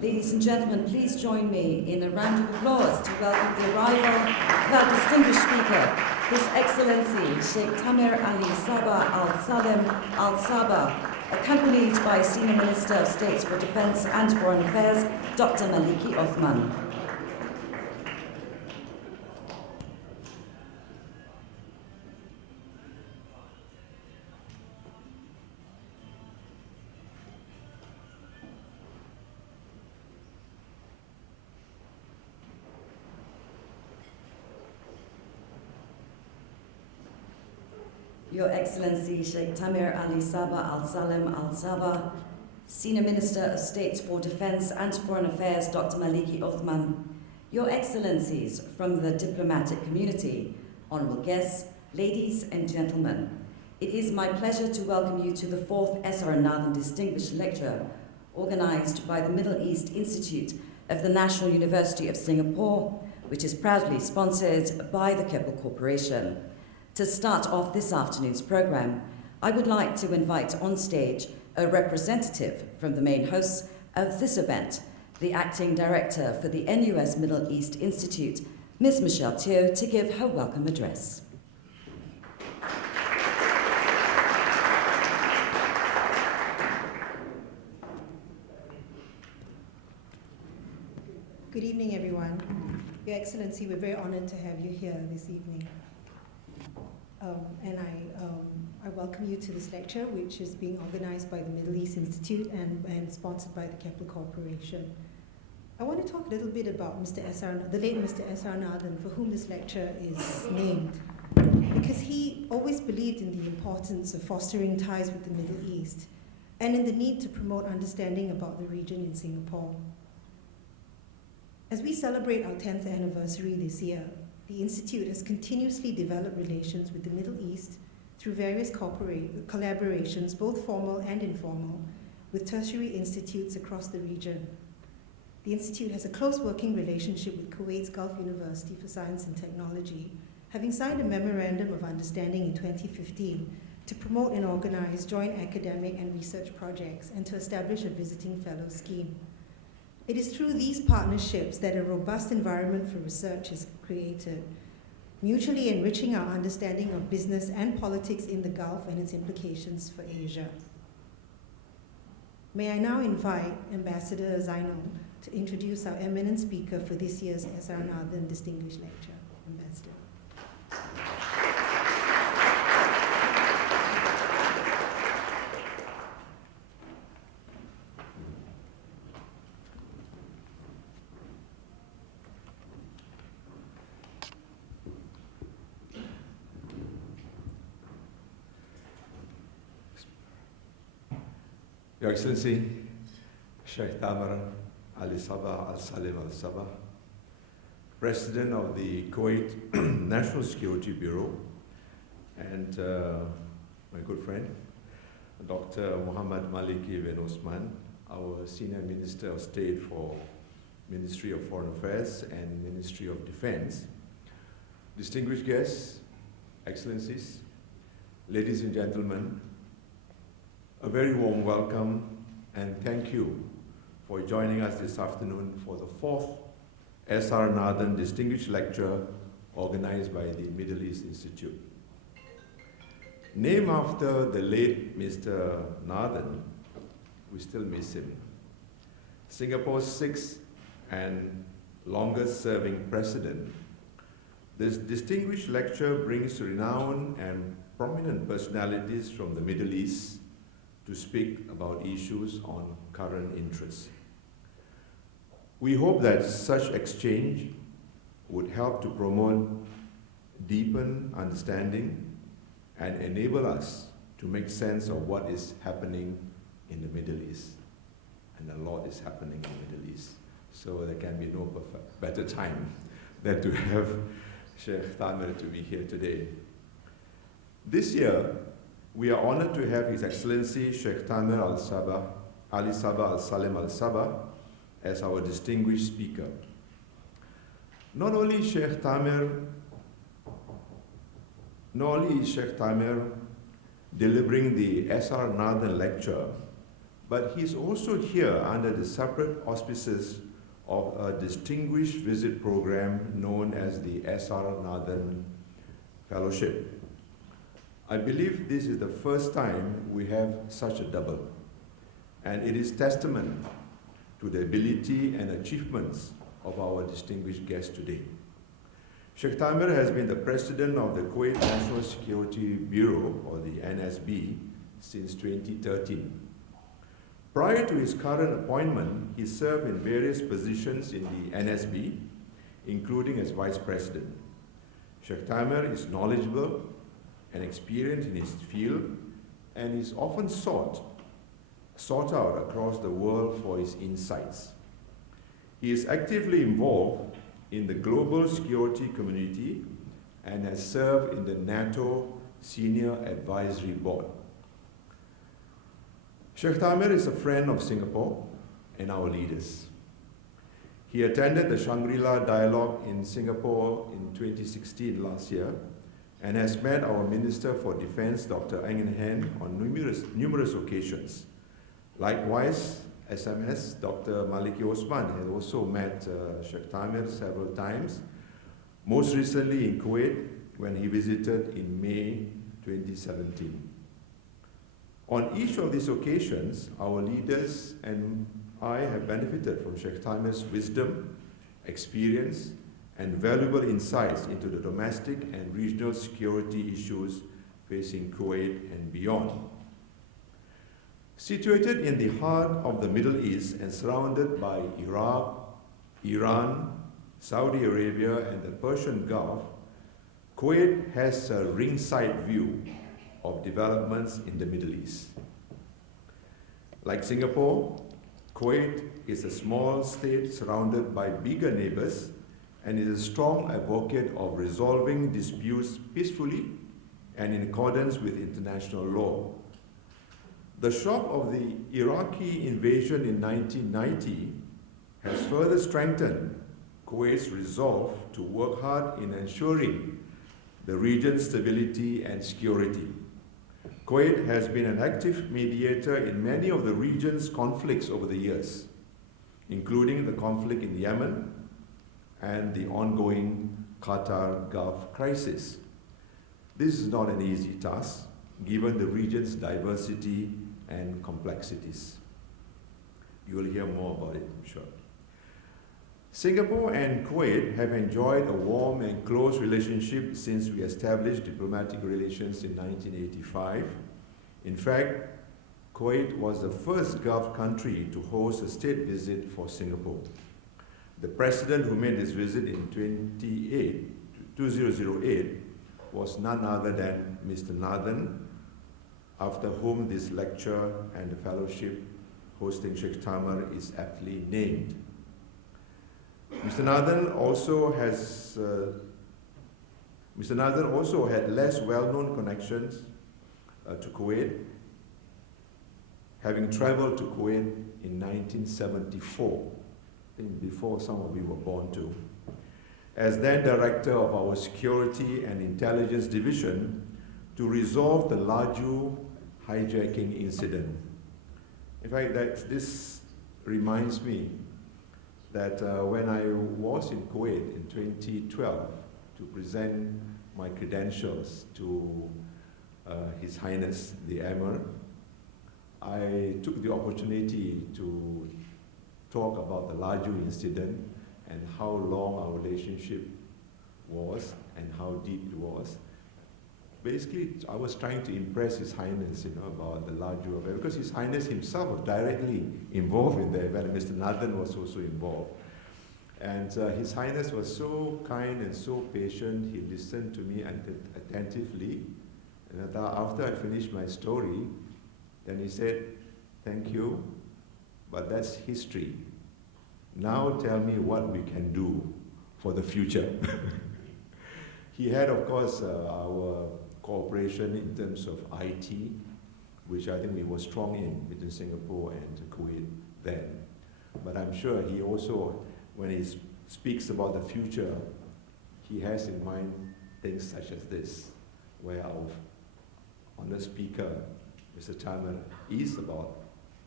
Ladies and gentlemen, please join me in a round of applause to welcome the arrival of our distinguished speaker, His Excellency Sheikh Thamer Sabah Al Salem Al Sabah, accompanied by Senior Minister of State for Defence and Foreign Affairs, Dr. Maliki Osman. Your Excellency Sheikh Thamer Sabah Al Salem Al Sabah, Senior Minister of State for Defence and Foreign Affairs, Dr. Maliki Osman, Your Excellencies from the diplomatic community, honourable guests, ladies and gentlemen, it is my pleasure to welcome you to the 4th SR Nathan Distinguished Lecture organised by the Middle East Institute of the National University of Singapore, which is proudly sponsored by the Keppel Corporation. To start off this afternoon's programme, I would like to invite on stage a representative from the main hosts of this event, the Acting Director for the NUS Middle East Institute, Ms. Michelle Teo, to give her welcome address. Good evening, everyone. Your Excellency, we're very honored to have you here this evening. I welcome you to this lecture, which is being organized by the Middle East Institute and sponsored by the Keppel Corporation. I want to talk a little bit about the late Mr. S.R. Nathan, for whom this lecture is named, because he always believed in the importance of fostering ties with the Middle East and in the need to promote understanding about the region in Singapore. As we celebrate our 10th anniversary this year, the Institute has continuously developed relations with the Middle East through various collaborations, both formal and informal, with tertiary institutes across the region. The Institute has a close working relationship with Kuwait's Gulf University for Science and Technology, having signed a Memorandum of Understanding in 2015 to promote and organize joint academic and research projects and to establish a visiting fellow scheme. It is through these partnerships that a robust environment for research is created, mutually enriching our understanding of business and politics in the Gulf and its implications for Asia. May I now invite Ambassador Zainul to introduce our eminent speaker for this year's S.R. Nathan Distinguished Lecture. Ambassador. Your Excellency, Sheikh Thamer Sabah Al Salem Al Sabah, President of the Kuwait National Security Bureau, and my good friend, Dr. Muhammad Maliki bin Osman, our Senior Minister of State for Ministry of Foreign Affairs and Ministry of Defense, distinguished guests, Excellencies, ladies and gentlemen, a very warm welcome and thank you for joining us this afternoon for the 4th S.R. Nathan Distinguished Lecture organized by the Middle East Institute. Named after the late Mr. Nathan, we still miss him, Singapore's 6th and longest serving president, this distinguished lecture brings renowned and prominent personalities from the Middle East to speak about issues on current interest. We hope that such exchange would help to promote, deepen understanding, and enable us to make sense of what is happening in the Middle East. And a lot is happening in the Middle East. So there can be no better time than to have Sheikh Thamer to be here today. This year, we are honored to have His Excellency Sheikh Thamer Sabah Al Salem Al Sabah as our distinguished speaker. Not only is Sheikh Thamer delivering the S.R. Nathan lecture, but he's also here under the separate auspices of a distinguished visit program known as the S.R. Nathan Fellowship. I believe this is the first time we have such a double, and it is testament to the ability and achievements of our distinguished guest today. Sheikh Thamer has been the president of the Kuwait National Security Bureau, or the NSB, since 2013. Prior to his current appointment, he served in various positions in the NSB, including as vice president. Sheikh Thamer is knowledgeable and experienced in his field, and is often sought out across the world for his insights. He is actively involved in the global security community and has served in the NATO Senior Advisory Board. Sheikh Thamer is a friend of Singapore and our leaders. He attended the Shangri-La Dialogue in Singapore in 2016 last year, and has met our Minister for Defense, Dr. Ng Hen, on numerous occasions. Likewise, SMS, Dr. Maliki Osman has also met Sheikh Thamer several times, most recently in Kuwait when he visited in May 2017. On each of these occasions, our leaders and I have benefited from Sheikh Thamer's wisdom, experience, and valuable insights into the domestic and regional security issues facing Kuwait and beyond. Situated in the heart of the Middle East and surrounded by Iraq, Iran, Saudi Arabia, and the Persian Gulf, Kuwait has a ringside view of developments in the Middle East. Like Singapore, Kuwait is a small state surrounded by bigger neighbors and is a strong advocate of resolving disputes peacefully and in accordance with international law. The shock of the Iraqi invasion in 1990 has further strengthened Kuwait's resolve to work hard in ensuring the region's stability and security. Kuwait has been an active mediator in many of the region's conflicts over the years, including the conflict in Yemen and the ongoing Qatar Gulf crisis. This is not an easy task, given the region's diversity and complexities. You will hear more about it, I'm sure. Singapore and Kuwait have enjoyed a warm and close relationship since we established diplomatic relations in 1985. In fact, Kuwait was the first Gulf country to host a state visit for Singapore. The president who made this visit in 2008 was none other than Mr. Nathan, after whom this lecture and the fellowship hosting Sheikh Thamer is aptly named. Mr. Nathan also had less well-known connections to Kuwait, having traveled to Kuwait in 1974, I think before some of you were born too, as then director of our Security and Intelligence Division to resolve the Laju hijacking incident. In fact, this reminds me that when I was in Kuwait in 2012 to present my credentials to His Highness the Emir, I took the opportunity to talk about the Laju incident and how long our relationship was and how deep it was. Basically, I was trying to impress His Highness, about the Laju affair, because His Highness himself was directly involved in the event. Mr. Nathan was also involved. And His Highness was so kind and so patient. He listened to me attentively. And after I finished my story, then he said, "Thank you, but that's history. Now tell me what we can do for the future." He had, of course, our cooperation in terms of IT, which I think we were strong in between Singapore and Kuwait then. But I'm sure he also, when he speaks about the future, he has in mind things such as this, where our honored speaker, Mr. Thamer, is about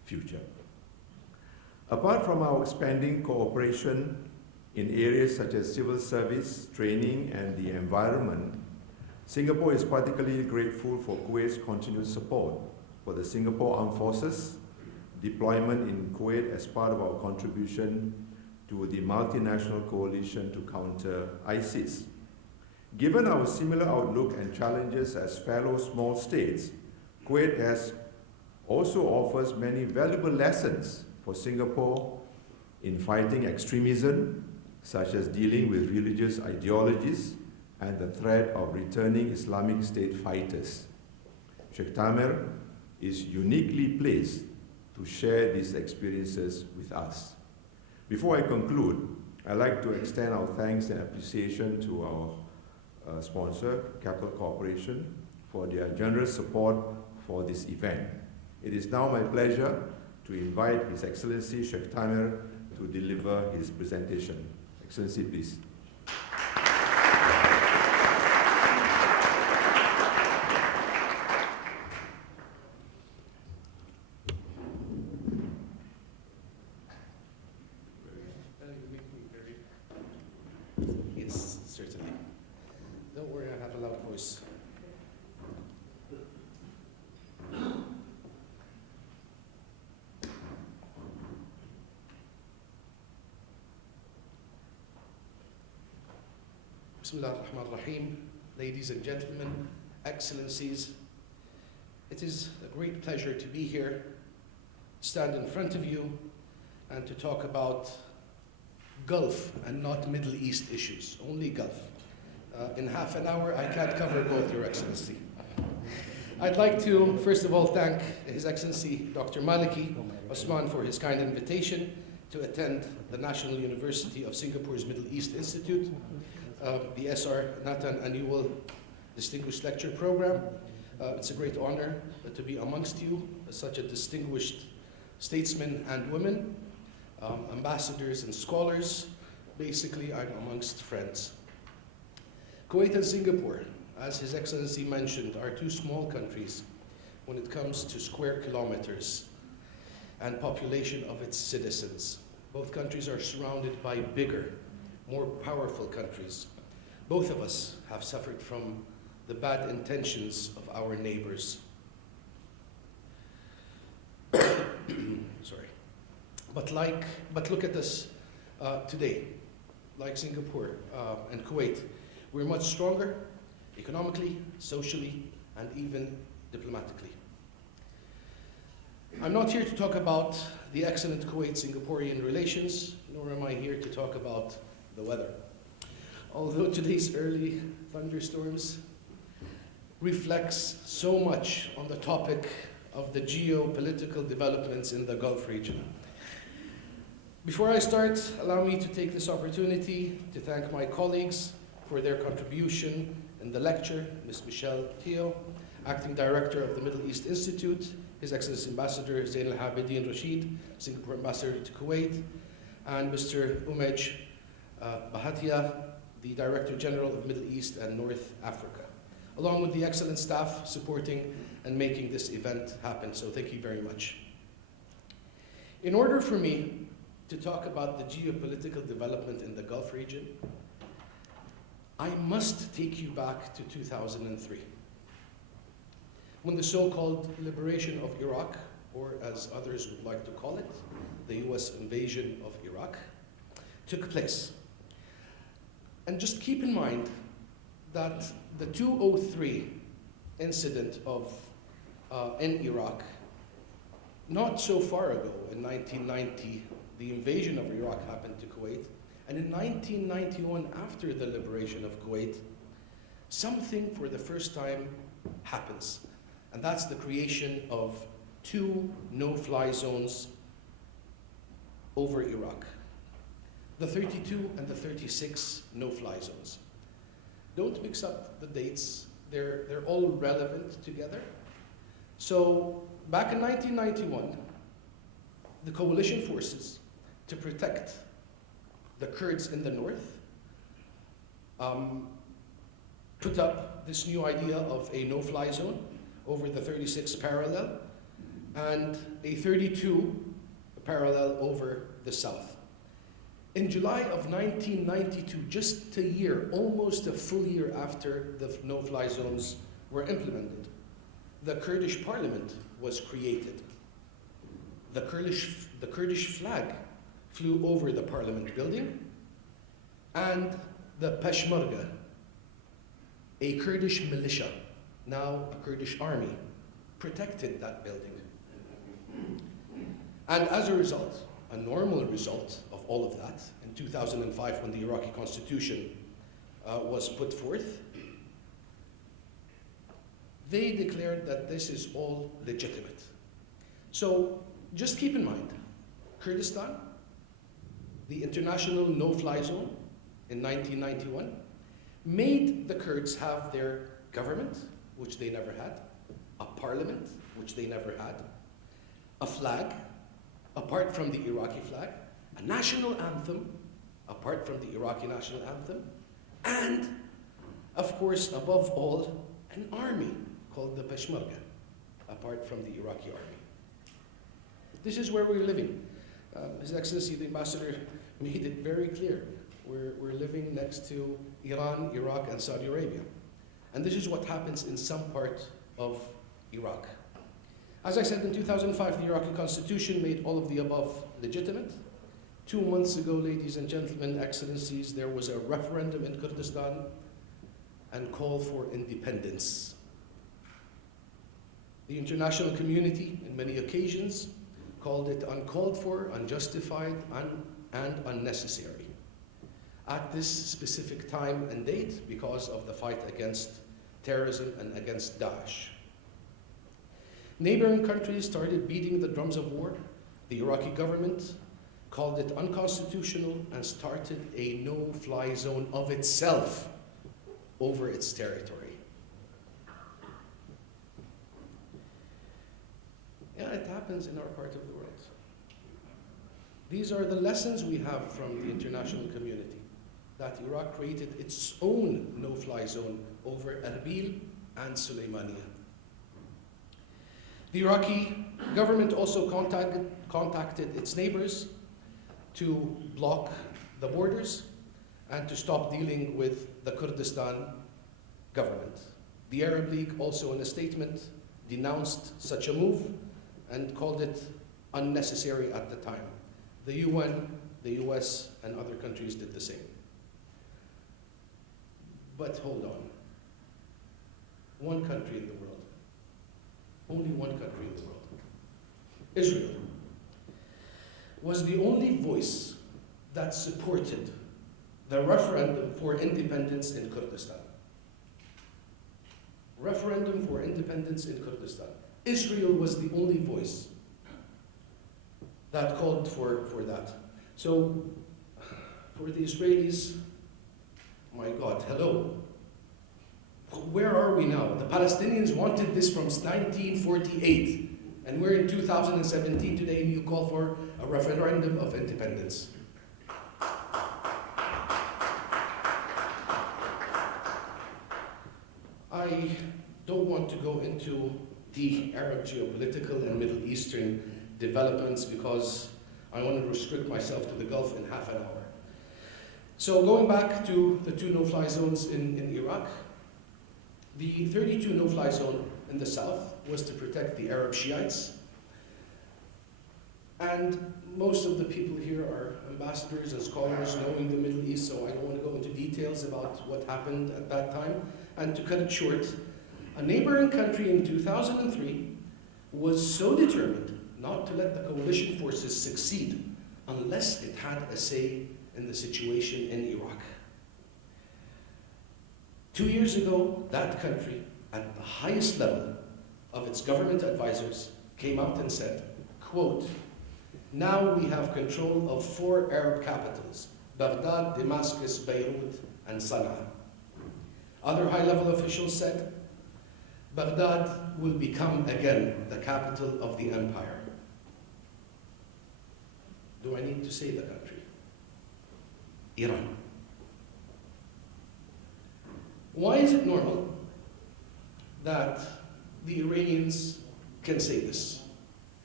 future. Apart from our expanding cooperation in areas such as civil service, training, and the environment, Singapore is particularly grateful for Kuwait's continued support for the Singapore Armed Forces, deployment in Kuwait as part of our contribution to the multinational coalition to counter ISIS. Given our similar outlook and challenges as fellow small states, Kuwait also offers many valuable lessons for Singapore in fighting extremism, such as dealing with religious ideologies and the threat of returning Islamic State fighters. Sheikh Thamer is uniquely placed to share these experiences with us. Before I conclude, I'd like to extend our thanks and appreciation to our sponsor, Keppel Corporation, for their generous support for this event. It is now my pleasure to invite His Excellency Sheikh Thamer to deliver his presentation. Excellency, please. Yes, certainly. Don't worry, I have a loud voice. Bismillah ar-Rahman ar-Rahim, ladies and gentlemen, excellencies, it is a great pleasure to be here, stand in front of you, and to talk about Gulf and not Middle East issues, only Gulf. In half an hour, I can't cover both, Your Excellency. I'd like to, first of all, thank His Excellency Dr. Maliki, Osman, for his kind invitation to attend the National University of Singapore's Middle East Institute, the SR Natan Annual Distinguished Lecture Program. It's a great honor to be amongst you, such a distinguished statesmen and women, ambassadors and scholars. Basically, I'm amongst friends. Kuwait and Singapore, as His Excellency mentioned, are two small countries when it comes to square kilometers and population of its citizens. Both countries are surrounded by bigger, more powerful countries. Both of us have suffered from the bad intentions of our neighbors. Sorry. But look at us today. Like Singapore and Kuwait, we're much stronger economically, socially, and even diplomatically. I'm not here to talk about the excellent Kuwait-Singaporean relations, nor am I here to talk about the weather. Although today's early thunderstorms reflects so much on the topic of the geopolitical developments in the Gulf region. Before I start, allow me to take this opportunity to thank my colleagues for their contribution in the lecture, Ms. Michelle Teo, Acting Director of the Middle East Institute, His Excellency Ambassador Zainul Abidin Rasheed, Singapore Ambassador to Kuwait, and Mr. Umej Bahatia, the Director General of Middle East and North Africa, along with the excellent staff supporting and making this event happen. So thank you very much. In order for me to talk about the geopolitical development in the Gulf region, I must take you back to 2003, when the so-called liberation of Iraq, or as others would like to call it, the US invasion of Iraq, took place. And just keep in mind that the 2003 incident in Iraq, not so far ago, in 1990, the invasion of Iraq happened to Kuwait, and in 1991, after the liberation of Kuwait, something for the first time happens, and that's the creation of 2 no-fly zones over Iraq. The 32 and the 36 no-fly zones. Don't mix up the dates, they're all relevant together. So back in 1991, the coalition forces, to protect the Kurds in the north, put up this new idea of a no-fly zone over the 36 parallel, and a 32 parallel over the south. In July of 1992, just a year, almost a full year after the no-fly zones were implemented, the Kurdish parliament was created. The Kurdish flag flew over the parliament building, and the Peshmerga, a Kurdish militia, now a Kurdish army, protected that building. And as a result, a normal result of all of that, in 2005 when the Iraqi constitution was put forth, they declared that this is all legitimate. So just keep in mind, Kurdistan, the international no-fly zone in 1991, made the Kurds have their government, which they never had, a parliament, which they never had, a flag, apart from the Iraqi flag, a national anthem, apart from the Iraqi national anthem, and, of course, above all, an army called the Peshmerga, apart from the Iraqi army. This is where we're living. His Excellency, the Ambassador, made it very clear. We're living next to Iran, Iraq, and Saudi Arabia. And this is what happens in some part of Iraq. As I said, in 2005, the Iraqi constitution made all of the above legitimate. 2 months ago, ladies and gentlemen, excellencies, there was a referendum in Kurdistan and call for independence. The international community, in many occasions, called it uncalled for, unjustified, and unnecessary. At this specific time and date, because of the fight against terrorism and against Daesh. Neighboring countries started beating the drums of war. The Iraqi government called it unconstitutional and started a no-fly zone of itself over its territory. Yeah, it happens in our part of the world. These are the lessons we have from the international community, that Iraq created its own no-fly zone over Erbil and Sulaymaniyah. The Iraqi government also contacted its neighbors to block the borders and to stop dealing with the Kurdistan government. The Arab League also in a statement denounced such a move and called it unnecessary at the time. The UN, the US, and other countries did the same. But hold on. One country in the world, only one country in the world, Israel, was the only voice that supported the referendum for independence in Kurdistan. Referendum for independence in Kurdistan. Israel was the only voice that called for that. So, for the Israelis, my God, hello. Where are we now? The Palestinians wanted this from 1948, and we're in 2017 today, and you call for a referendum of independence. I don't want to go into the Arab geopolitical and Middle Eastern developments because I want to restrict myself to the Gulf in half an hour. So going back to the two no-fly zones in Iraq, the 32 no-fly zone in the south was to protect the Arab Shiites. And most of the people here are ambassadors and scholars knowing the Middle East, so I don't want to go into details about what happened at that time. And to cut it short, a neighboring country in 2003 was so determined not to let the coalition forces succeed unless it had a say in the situation in Iraq. 2 years ago, that country, at the highest level of its government advisors, came out and said, quote, "Now we have control of 4 Arab capitals, Baghdad, Damascus, Beirut, and Sana'a." Other high-level officials said, Baghdad will become again the capital of the empire. Do I need to say the country? Iran. Why is it normal that the Iranians can say this?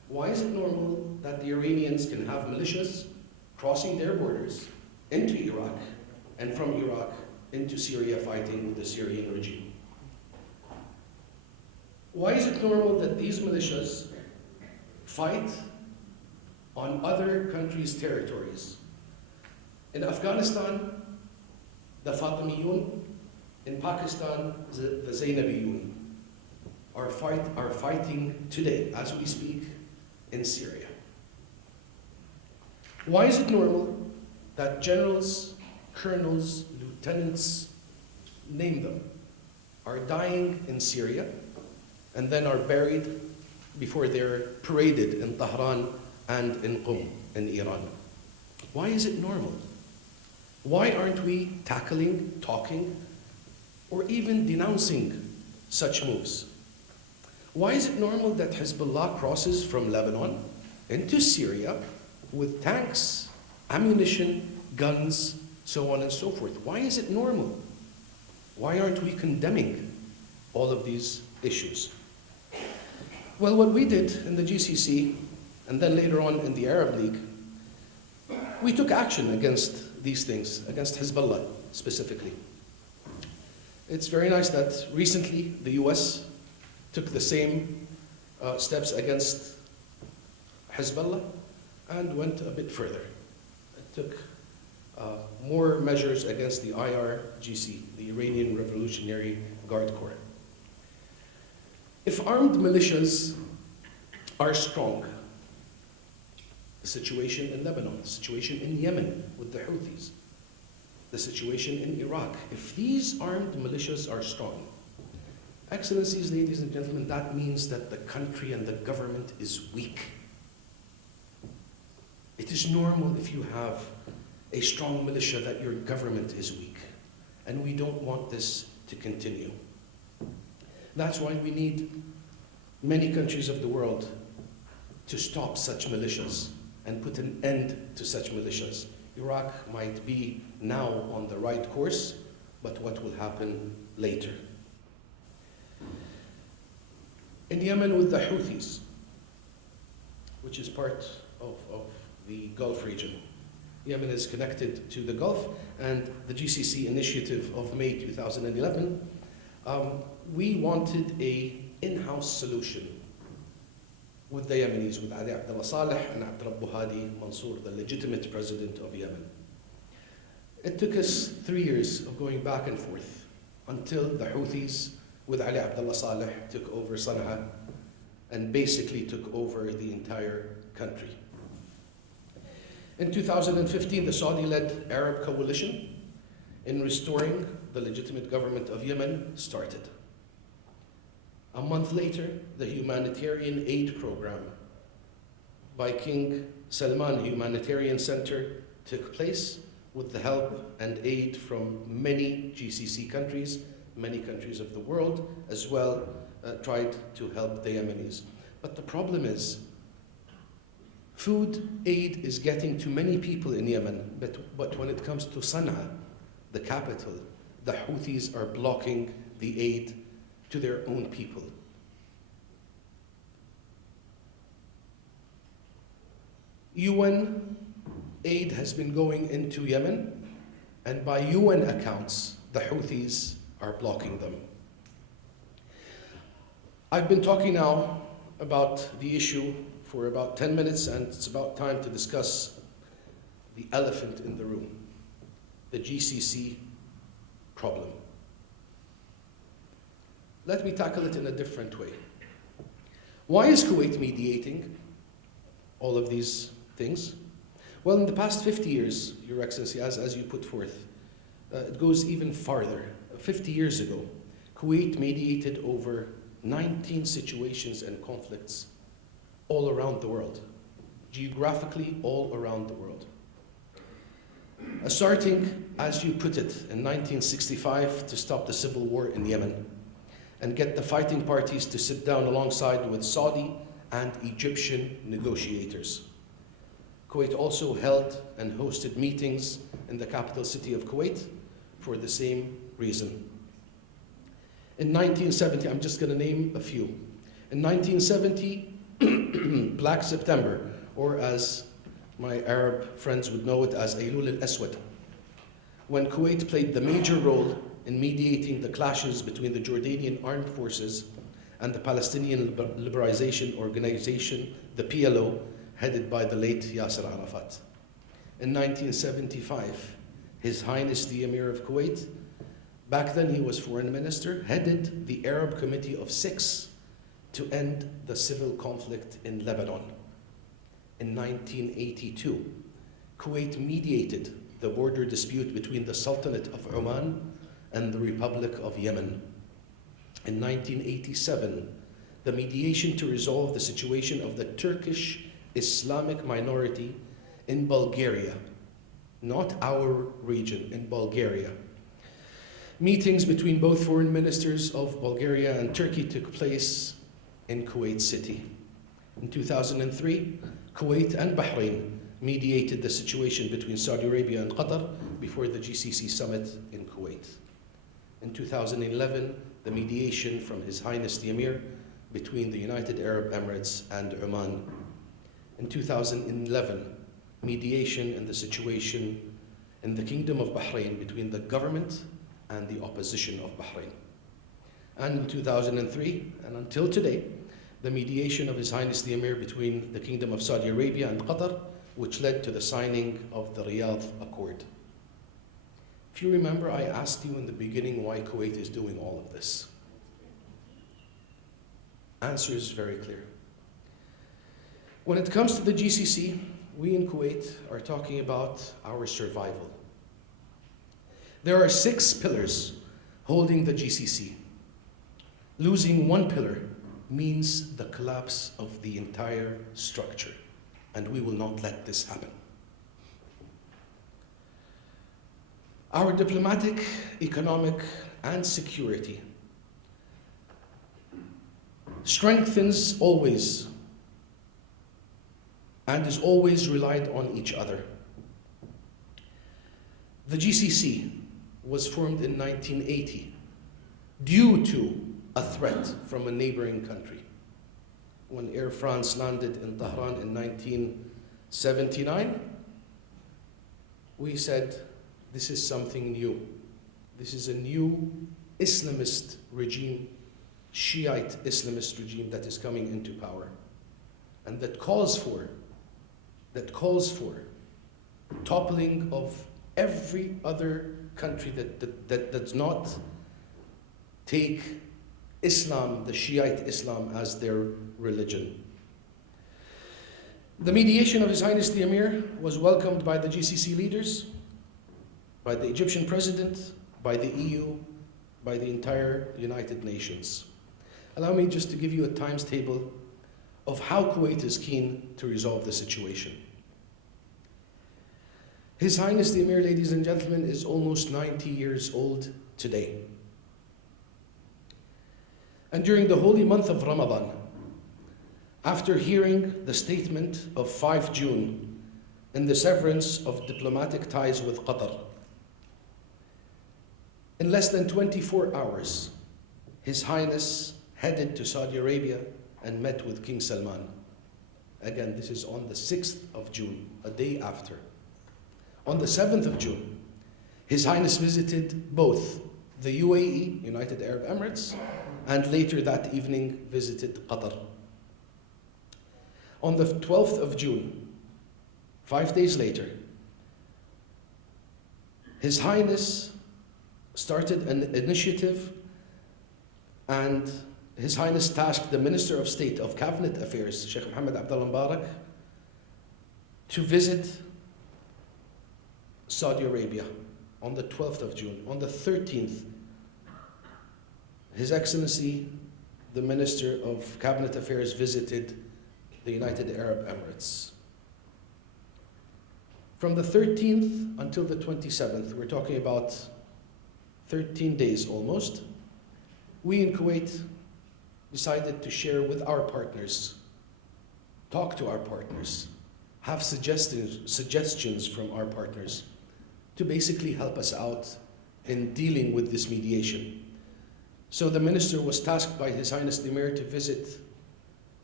Why is it normal that the Iranians can have militias crossing their borders into Iraq and from Iraq into Syria fighting with the Syrian regime? Why is it normal that these militias fight on other countries' territories? In Afghanistan, the Fatimiyun; in Pakistan, the Zainabiyun are fighting today, as we speak, in Syria. Why is it normal that generals, colonels, lieutenants, name them, are dying in Syria and then are buried before they're paraded in Tehran and in Qum in Iran? Why is it normal? Why aren't we tackling, talking, or even denouncing such moves? Why is it normal that Hezbollah crosses from Lebanon into Syria with tanks, ammunition, guns, so on and so forth? Why is it normal? Why aren't we condemning all of these issues? Well, what we did in the GCC, and then later on in the Arab League, we took action against these things, against Hezbollah specifically. It's very nice that recently the US took the same steps against Hezbollah and went a bit further. It took more measures against the IRGC, the Iranian Revolutionary Guard Corps. If armed militias are strong, the situation in Lebanon, the situation in Yemen with the Houthis, the situation in Iraq, if these armed militias are strong, Excellencies, ladies and gentlemen, that means that the country and the government is weak. It is normal if you have a strong militia that your government is weak. And we don't want this to continue. That's why we need many countries of the world to stop such militias and put an end to such militias. Iraq might be now on the right course, but what will happen later? In Yemen with the Houthis, which is part of the Gulf region. Yemen is connected to the Gulf, and the GCC initiative of May 2011, we wanted an in-house solution with the Yemenis, with Ali Abdullah Saleh and Abd Hadi Mansour, the legitimate president of Yemen. It took us 3 years of going back and forth until the Houthis with Ali Abdullah Saleh took over Sana'a and basically took over the entire country. In 2015, the Saudi-led Arab coalition in restoring the legitimate government of Yemen started. A month later, the humanitarian aid program by King Salman Humanitarian Center took place with the help and aid from many GCC countries, many countries of the world, as well tried to help the Yemenis. But the problem is, food aid is getting to many people in Yemen, but when it comes to Sana'a, the capital, the Houthis are blocking the aid to their own people. UN aid has been going into Yemen, and by UN accounts, the Houthis are blocking them. I've been talking now about the issue for about 10 minutes, and it's about time to discuss the elephant in the room, the GCC problem. Let me tackle it in a different way. Why is Kuwait mediating all of these things? Well, in the past 50 years, Your Excellency, as you put forth, it goes even farther. 50 years ago, Kuwait mediated over 19 situations and conflicts all around the world, geographically all around the world. Starting, as you put it, in 1965 to stop the civil war in Yemen and get the fighting parties to sit down alongside with Saudi and Egyptian negotiators. Kuwait also held and hosted meetings in the capital city of Kuwait for the same reason. In 1970, I'm just going to name a few. In 1970, Black September, or as my Arab friends would know it as Aylul al-Aswad, when Kuwait played the major role in mediating the clashes between the Jordanian armed forces and the Palestinian Liberation Organization, the PLO, headed by the late Yasser Arafat. In 1975, His Highness the Emir of Kuwait, back then he was foreign minister, headed the Arab Committee of Six to end the civil conflict in Lebanon. In 1982, Kuwait mediated the border dispute between the Sultanate of Oman and the Republic of Yemen. In 1987, the mediation to resolve the situation of the Turkish Islamic minority in Bulgaria, not our region, in Bulgaria. Meetings between both foreign ministers of Bulgaria and Turkey took place in Kuwait City. In 2003, Kuwait and Bahrain mediated the situation between Saudi Arabia and Qatar before the GCC summit in Kuwait. In 2011, the mediation from His Highness the Emir between the United Arab Emirates and Oman. In 2011, mediation in the situation in the Kingdom of Bahrain between the government and the opposition of Bahrain. And in 2003, and until today, the mediation of His Highness the Emir between the Kingdom of Saudi Arabia and Qatar, which led to the signing of the Riyadh Accord. If you remember, I asked you in the beginning why Kuwait is doing all of this. Answer is very clear. When it comes to the GCC, we in Kuwait are talking about our survival. There are 6 pillars holding the GCC. Losing one pillar means the collapse of the entire structure, and we will not let this happen. Our diplomatic, economic, and security strengthens always and is always relied on each other. The GCC was formed in 1980 due to a threat from a neighboring country. When Air France landed in Tehran in 1979, we said, this is something new. This is a new Islamist regime, Shiite Islamist regime that is coming into power, and that calls for toppling of every other country that does not take Islam, the Shiite Islam, as their religion. The mediation of His Highness the Emir was welcomed by the GCC leaders, by the Egyptian president, by the EU, by the entire United Nations. Allow me just to give you a times table of how Kuwait is keen to resolve the situation. His Highness the Emir, ladies and gentlemen, is almost 90 years old today. And during the holy month of Ramadan, after hearing the statement of 5 June in the severance of diplomatic ties with Qatar, in less than 24 hours, His Highness headed to Saudi Arabia and met with King Salman. Again, this is on the 6th of June, a day after. On the 7th of June, His Highness visited both the UAE, United Arab Emirates, and later that evening visited Qatar. On the 12th of June, 5 days later, His Highness started an initiative, and His Highness tasked the Minister of State of Cabinet Affairs, Sheikh Mohammed Abdullah Mubarak, to visit Saudi Arabia on the 12th of June. On the 13th, His Excellency, the Minister of Cabinet Affairs, visited the United Arab Emirates. From the 13th until the 27th, we're talking about 13 days almost, we in Kuwait decided to share with our partners, talk to our partners, have suggestions from our partners to basically help us out in dealing with this mediation. So the minister was tasked by His Highness the Emir to visit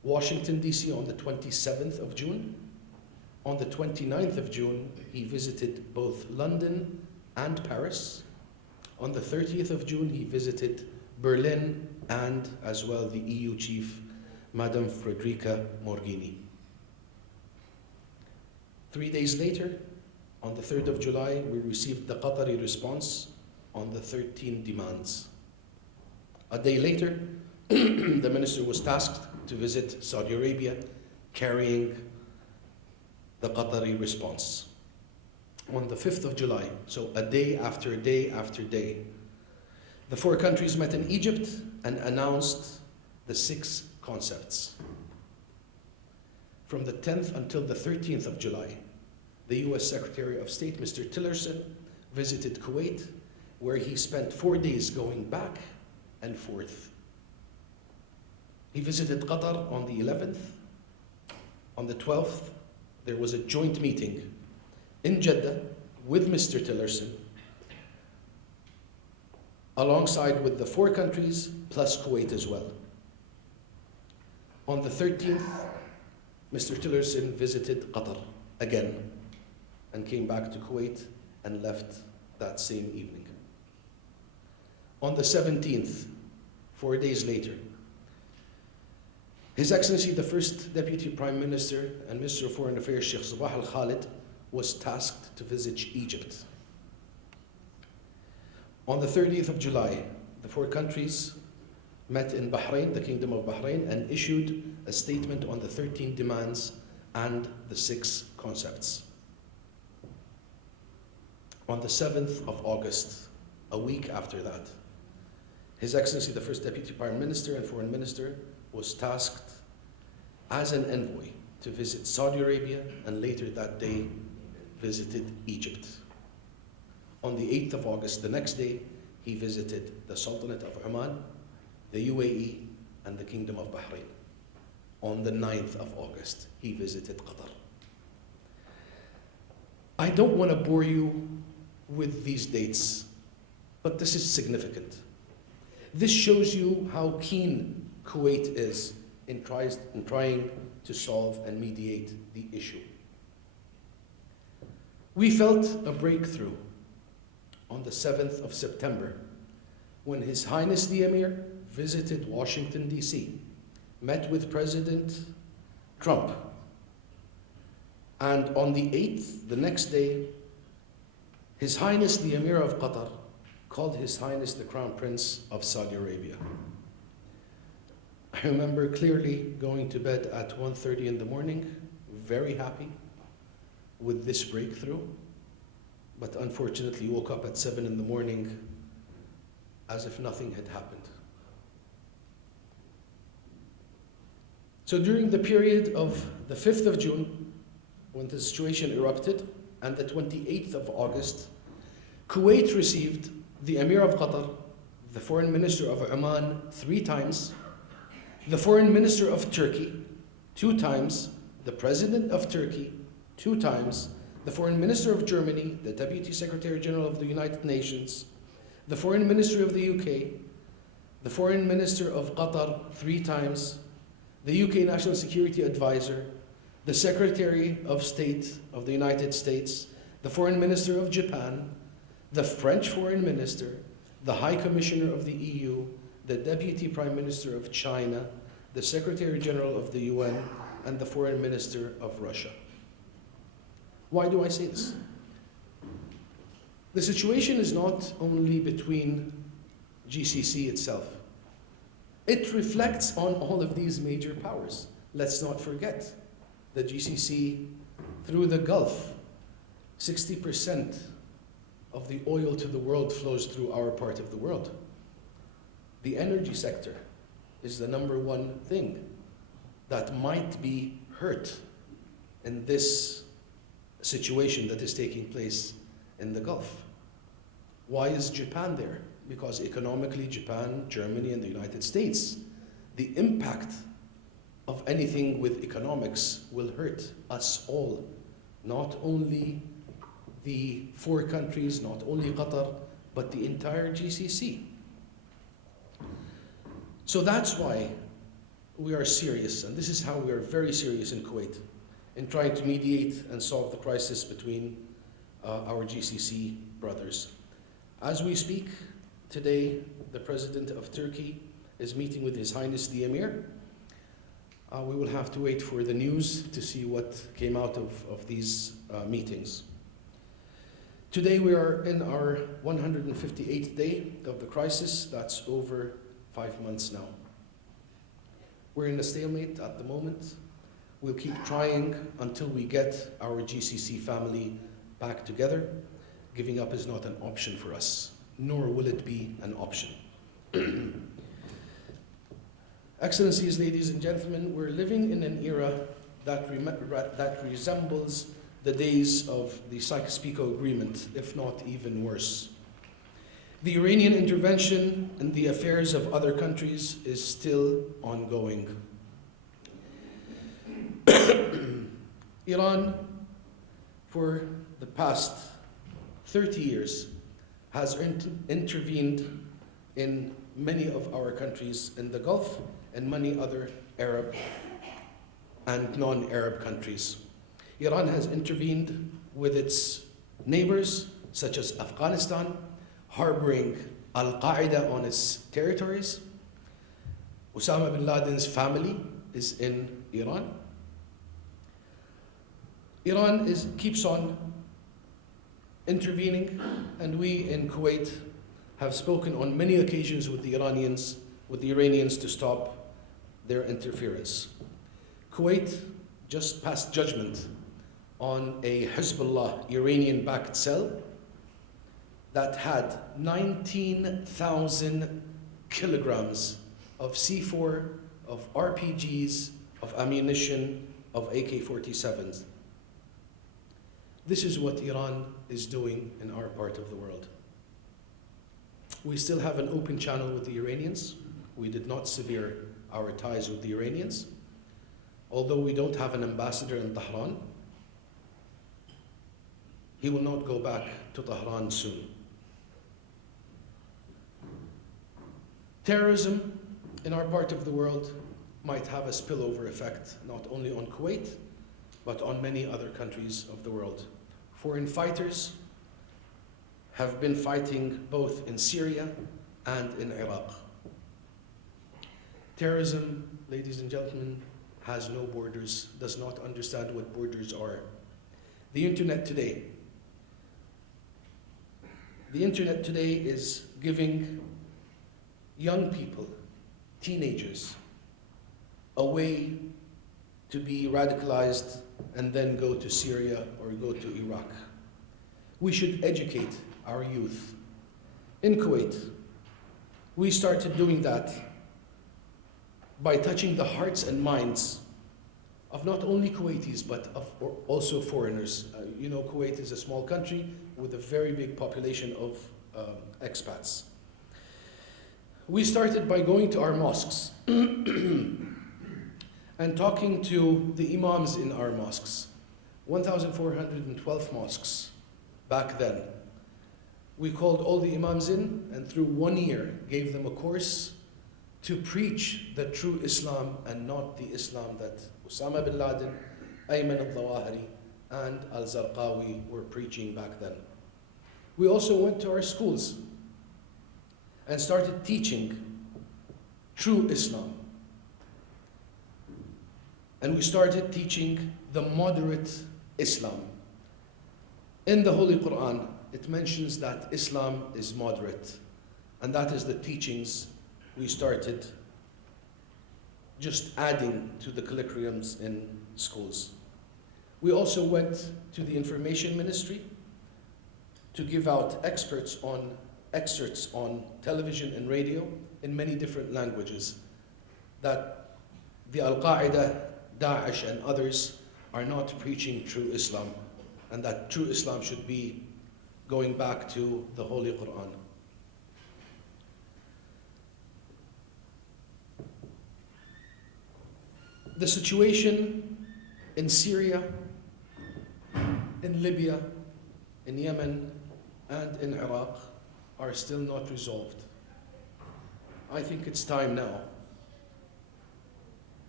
Washington, D.C. on the 27th of June. On the 29th of June, he visited both London and Paris. On the 30th of June, he visited Berlin and as well the EU chief, Madame Federica Mogherini. 3 days later, on the 3rd of July, we received the Qatari response on the 13 demands. A day later, the minister was tasked to visit Saudi Arabia carrying the Qatari response. On the 5th of July, so a day after day after day, the four countries met in Egypt and announced the 6 concepts. From the 10th until the 13th of July, the US Secretary of State, Mr. Tillerson, visited Kuwait, where he spent 4 days going back and forth. He visited Qatar on the 11th. On the 12th, there was a joint meeting in Jeddah with Mr. Tillerson, alongside with the 4 countries plus Kuwait as well. On the 13th, Mr. Tillerson visited Qatar again and came back to Kuwait and left that same evening. On the 17th, 4 days later, His Excellency the First Deputy Prime Minister and Minister of Foreign Affairs, Sheikh Sabah Al Salem, was tasked to visit Egypt. On the 30th of July, the 4 countries met in Bahrain, the Kingdom of Bahrain, and issued a statement on the 13 demands and the 6 concepts. On the 7th of August, a week after that, His Excellency the First Deputy Prime Minister and Foreign Minister was tasked as an envoy to visit Saudi Arabia and later that day visited Egypt. On the 8th of August, the next day, he visited the Sultanate of Oman, the UAE, and the Kingdom of Bahrain. On the 9th of August, he visited Qatar. I don't want to bore you with these dates, but this is significant. This shows you how keen Kuwait is in trying to solve and mediate the issue. We felt a breakthrough on the 7th of September when His Highness the Emir visited Washington, D.C., met with President Trump, and on the 8th, the next day, His Highness the Emir of Qatar called His Highness the Crown Prince of Saudi Arabia. I remember clearly going to bed at 1:30 in the morning, very happy with this breakthrough, but unfortunately woke up at 7 in the morning as if nothing had happened. So during the period of the 5th of June, when the situation erupted, and the 28th of August, Kuwait received the Emir of Qatar, the Foreign Minister of Oman 3 times, the Foreign Minister of Turkey 2 times, the President of Turkey 2 times, the Foreign Minister of Germany, the Deputy Secretary General of the United Nations, the Foreign Minister of the UK, the Foreign Minister of Qatar 3 times, the UK National Security Advisor, the Secretary of State of the United States, the Foreign Minister of Japan, the French Foreign Minister, the High Commissioner of the EU, the Deputy Prime Minister of China, the Secretary General of the UN, and the Foreign Minister of Russia. Why do I say this? The situation is not only between GCC itself. It reflects on all of these major powers. Let's not forget the GCC through the Gulf. 60% of the oil to the world flows through our part of the world. The energy sector is the #1 thing that might be hurt in this situation that is taking place in the Gulf. Why is Japan there? Because economically, Japan, Germany, and the United States, the impact of anything with economics will hurt us all, not only the 4 countries, not only Qatar, but the entire GCC. So that's why we are serious, and this is how we are very serious in Kuwait, in trying to mediate and solve the crisis between our GCC brothers. As we speak, today, the President of Turkey is meeting with His Highness the Emir. We will have to wait for the news to see what came out of these meetings. Today we are in our 158th day of the crisis. That's over 5 months now. We're in a stalemate at the moment. We'll keep trying until we get our GCC family back together. Giving up is not an option for us, nor will it be an option. Excellencies, ladies and gentlemen, we're living in an era that resembles the days of the Sykes-Picot Agreement, if not even worse. The Iranian intervention in the affairs of other countries is still ongoing. Iran, for the past 30 years, has intervened in many of our countries in the Gulf and many other Arab and non-Arab countries. Iran has intervened with its neighbors, such as Afghanistan, harboring Al-Qaeda on its territories. Osama bin Laden's family is in Iran. Iran keeps on intervening, and we in Kuwait have spoken on many occasions with the Iranians to stop their interference. Kuwait just passed judgment on a Hezbollah Iranian-backed cell that had 19,000 kilograms of C4, of RPGs, of ammunition, of AK-47s. This is what Iran is doing in our part of the world. We still have an open channel with the Iranians. We did not sever our ties with the Iranians. Although we don't have an ambassador in Tehran, he will not go back to Tehran soon. Terrorism in our part of the world might have a spillover effect, not only on Kuwait, but on many other countries of the world. Foreign fighters have been fighting both in Syria and in Iraq. Terrorism, ladies and gentlemen, has no borders, does not understand what borders are. The internet today is giving young people, teenagers, a way to be radicalized and then go to Syria or go to Iraq. We should educate our youth. In Kuwait, we started doing that by touching the hearts and minds of not only Kuwaitis, but of also foreigners. You know, Kuwait is a small country with a very big population of expats. We started by going to our mosques and talking to the imams in our mosques. 1,412 mosques back then. We called all the imams in, and through 1 year gave them a course to preach the true Islam and not the Islam that Osama bin Laden, Ayman al-Zawahiri, and al-Zarqawi were preaching back then. We also went to our schools and started teaching true Islam. And we started teaching the moderate Islam. In the Holy Quran, it mentions that Islam is moderate, and that is the teachings we started just adding to the curriculums in schools. We also went to the information ministry to give out excerpts on television and radio in many different languages, that the Al-Qaeda, Daesh, and others are not preaching true Islam, and that true Islam should be going back to the Holy Quran. The situation in Syria, in Libya, in Yemen, and in Iraq are still not resolved. I think it's time now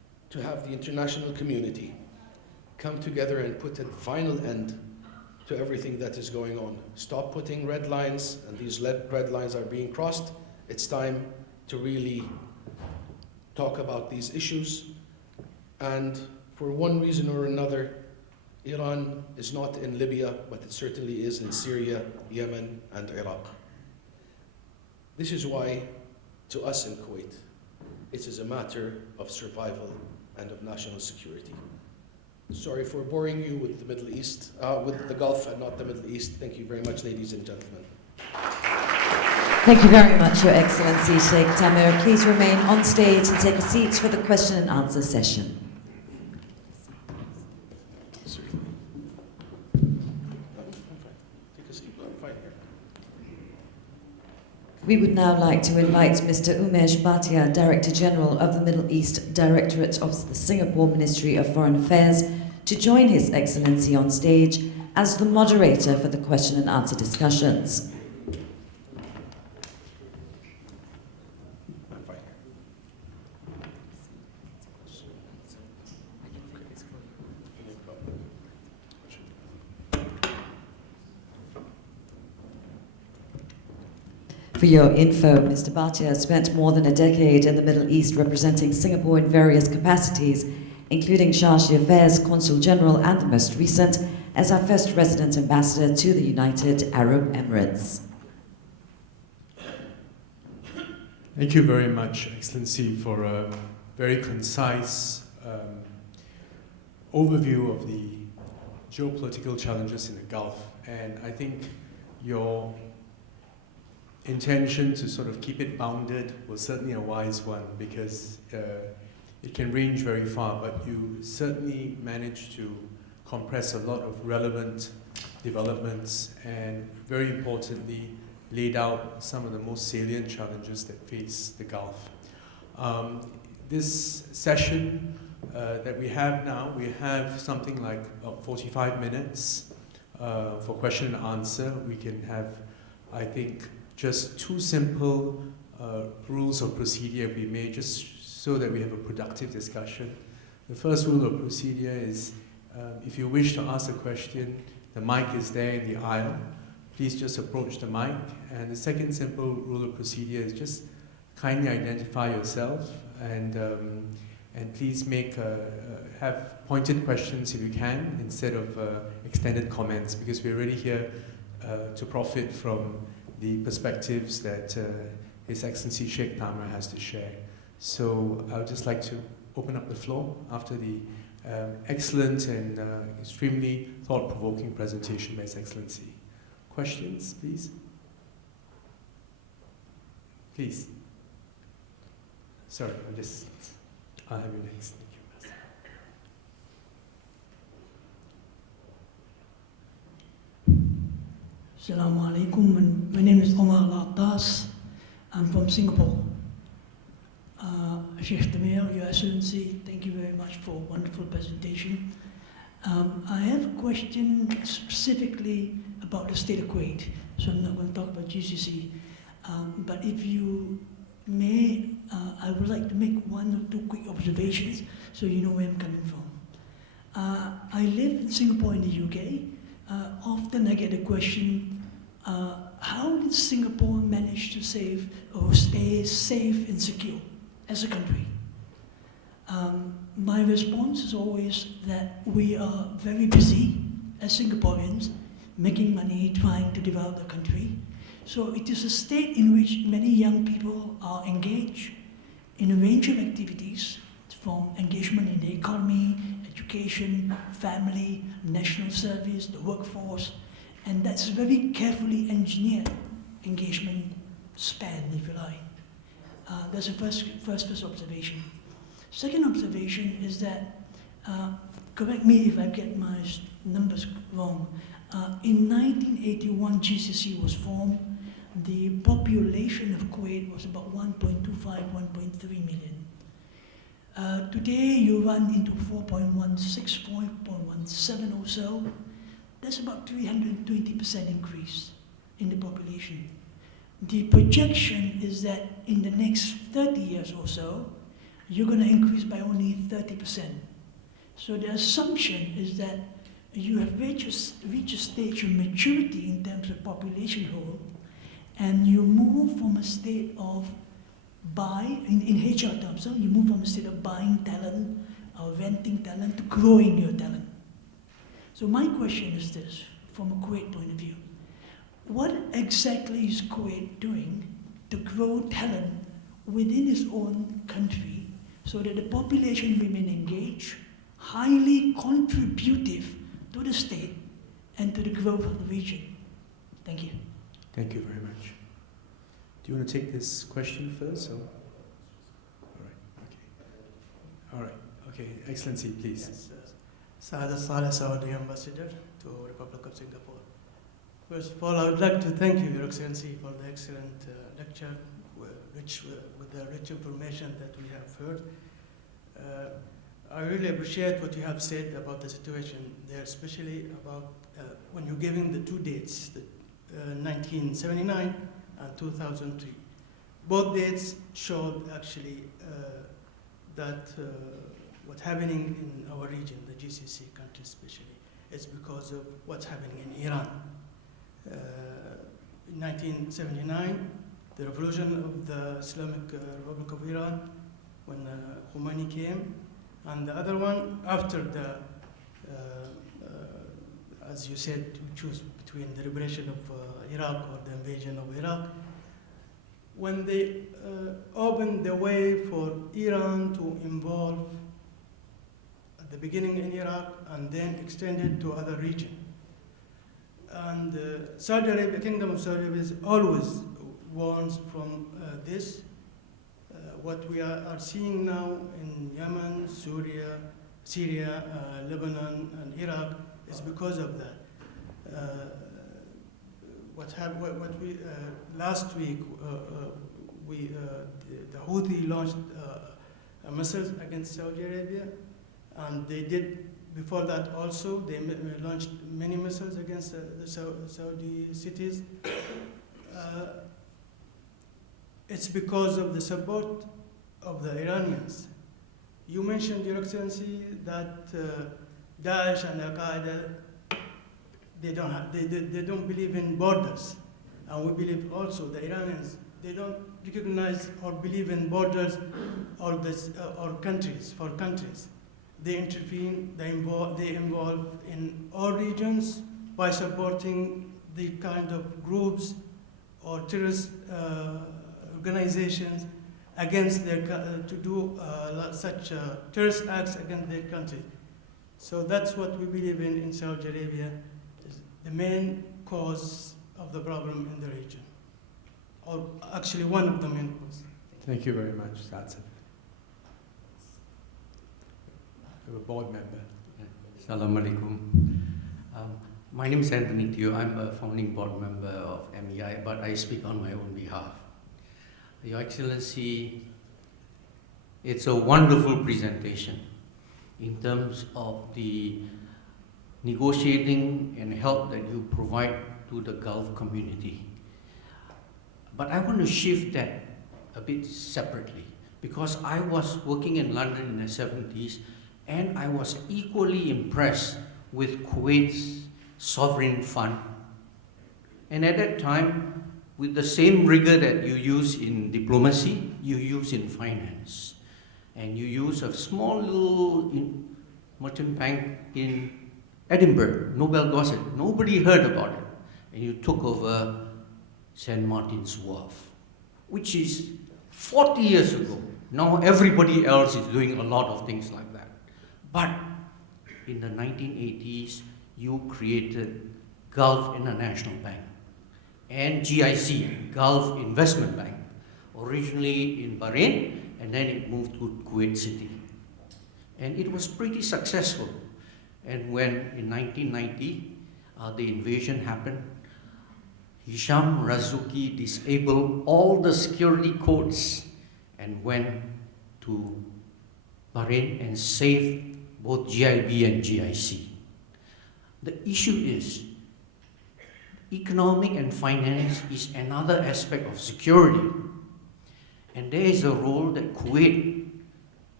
to have the international community come together and put a final end to everything that is going on. Stop putting red lines, and these red lines are being crossed. It's time to really talk about these issues. And for one reason or another, Iran is not in Libya, but it certainly is in Syria, Yemen, and Iraq. This is why, to us in Kuwait, it is a matter of survival and of national security. Sorry for boring you with the Middle East, with the Gulf and not the Middle East. Thank you very much, ladies and gentlemen. Thank you very much, Your Excellency Sheikh Thamer. Please remain on stage and take a seat for the question and answer session. We would now like to invite Mr. Umesh Bhatia, Director General of the Middle East Directorate of the Singapore Ministry of Foreign Affairs, to join His Excellency on stage as the moderator for the question and answer discussions. For your info, Mr. Bhatia has spent more than a decade in the Middle East representing Singapore in various capacities, including Charge d'Affaires, Consul General, and the most recent as our first resident ambassador to the United Arab Emirates. Thank you very much, Excellency, for a very concise overview of the geopolitical challenges in the Gulf. And I think your intention to sort of keep it bounded was certainly a wise one, because it can range very far, but you certainly managed to compress a lot of relevant developments and, very importantly, laid out some of the most salient challenges that face the Gulf. This session that we have now, we have something like about 45 minutes for question and answer. We can have, I think, just two simple rules of procedure we made, just so that we have a productive discussion. The first rule of procedure is, if you wish to ask a question, the mic is there in the aisle. Please just approach the mic. And the second simple rule of procedure is just kindly identify yourself, and please have pointed questions if you can, instead of extended comments, because we're really here to profit from the perspectives that His Excellency Sheikh Thamer has to share. So I would just like to open up the floor after the excellent and extremely thought-provoking presentation by His Excellency. Questions, please? Please. Sorry, I'll have you next. Assalamu alaikum. My name is Omar Al-Attas. I'm from Singapore. Sheikh Thamer, Your Excellency, thank you very much for a wonderful presentation. I have a question specifically about the state of Kuwait. So I'm not going to talk about GCC. But if you may, I would like to make one or two quick observations so you know where I'm coming from. I live in Singapore in the UK. Often I get the question, how did Singapore manage to save or stay safe and secure as a country? My response is always that we are very busy as Singaporeans, making money, trying to develop the country. So it is a state in which many young people are engaged in a range of activities, from engagement in the economy, education, family, national service, the workforce, and that's a very carefully engineered engagement span, if you like. That's the first observation. Second observation is that, correct me if I get my numbers wrong, in 1981 GCC was formed. The population of Kuwait was about 1.25, 1.3 million. Today you run into 4.16, 4.17 or so. That's about 320% increase in the population. The projection is that in the next 30 years or so, you're going to increase by only 30%. So the assumption is that you have reached a stage of maturity in terms of population whole, and you move from a state of in HR terms, you move from a state of buying talent or renting talent to growing your talent. So my question is this, from a Kuwait point of view. What exactly is Kuwait doing to grow talent within its own country so that the population remain engaged, highly contributive to the state and to the growth of the region? Thank you. Thank you very much. Do you want to take this question first? Or? All right, okay, Excellency, please. Yes, Sabah Al Salem, Saudi Ambassador to Republic of Singapore. First of all, I would like to thank you, Your Excellency, for the excellent lecture, with the rich information that we have heard. I really appreciate what you have said about the situation there, especially about when you're giving the two dates, 1979 and 2003. Both dates showed actually that what's happening in our region, the GCC countries especially, is because of what's happening in Iran. In 1979, the revolution of the Islamic Republic of Iran, when Khomeini came, and the other one after the, as you said, to choose between the liberation of Iraq or the invasion of Iraq, when they opened the way for Iran to involve at the beginning in Iraq and then extended to other regions. And Saudi Arabia, Kingdom of Saudi Arabia always warns from this. What we are seeing now in Yemen, Syria, Lebanon, and Iraq is because of that. Last week, the Houthi launched missiles against Saudi Arabia, and they did before that also. They launched many missiles against the Saudi cities. It's because of the support of the Iranians. You mentioned, Your Excellency, that Daesh and Al-Qaeda, they don't believe in borders. And we believe also the Iranians, they don't recognize or believe in borders or countries, for countries. They intervene, they involve in all regions by supporting the kind of groups or terrorist organizations against their, to do such terrorist acts against their country. So that's what we believe in Saudi Arabia, is the main cause of the problem in the region, or actually one of the main causes. Thank you very much, Satsan. We have a board member. Assalamu alaikum. My name is Anthony Teo. I'm a founding board member of MEI, but I speak on my own behalf. Your Excellency, it's a wonderful presentation in terms of the negotiating and help that you provide to the Gulf community. But I want to shift that a bit separately, because I was working in London in the 70s, and I was equally impressed with Kuwait's sovereign fund. And at that time, with the same rigor that you use in diplomacy, you use in finance. And you use a small little merchant bank in Edinburgh, Nobel Gossett. Nobody heard about it. And you took over St. Martin's Wharf, which is 40 years ago. Now everybody else is doing a lot of things like that. But in the 1980s, you created Gulf International Bank and GIC, Gulf Investment Bank, originally in Bahrain, and then it moved to Kuwait City. And it was pretty successful. And when in 1990, the invasion happened, Hisham Razuki disabled all the security codes and went to Bahrain and saved both GIB and GIC. The issue is, economic and finance is another aspect of security. And there is a role that Kuwait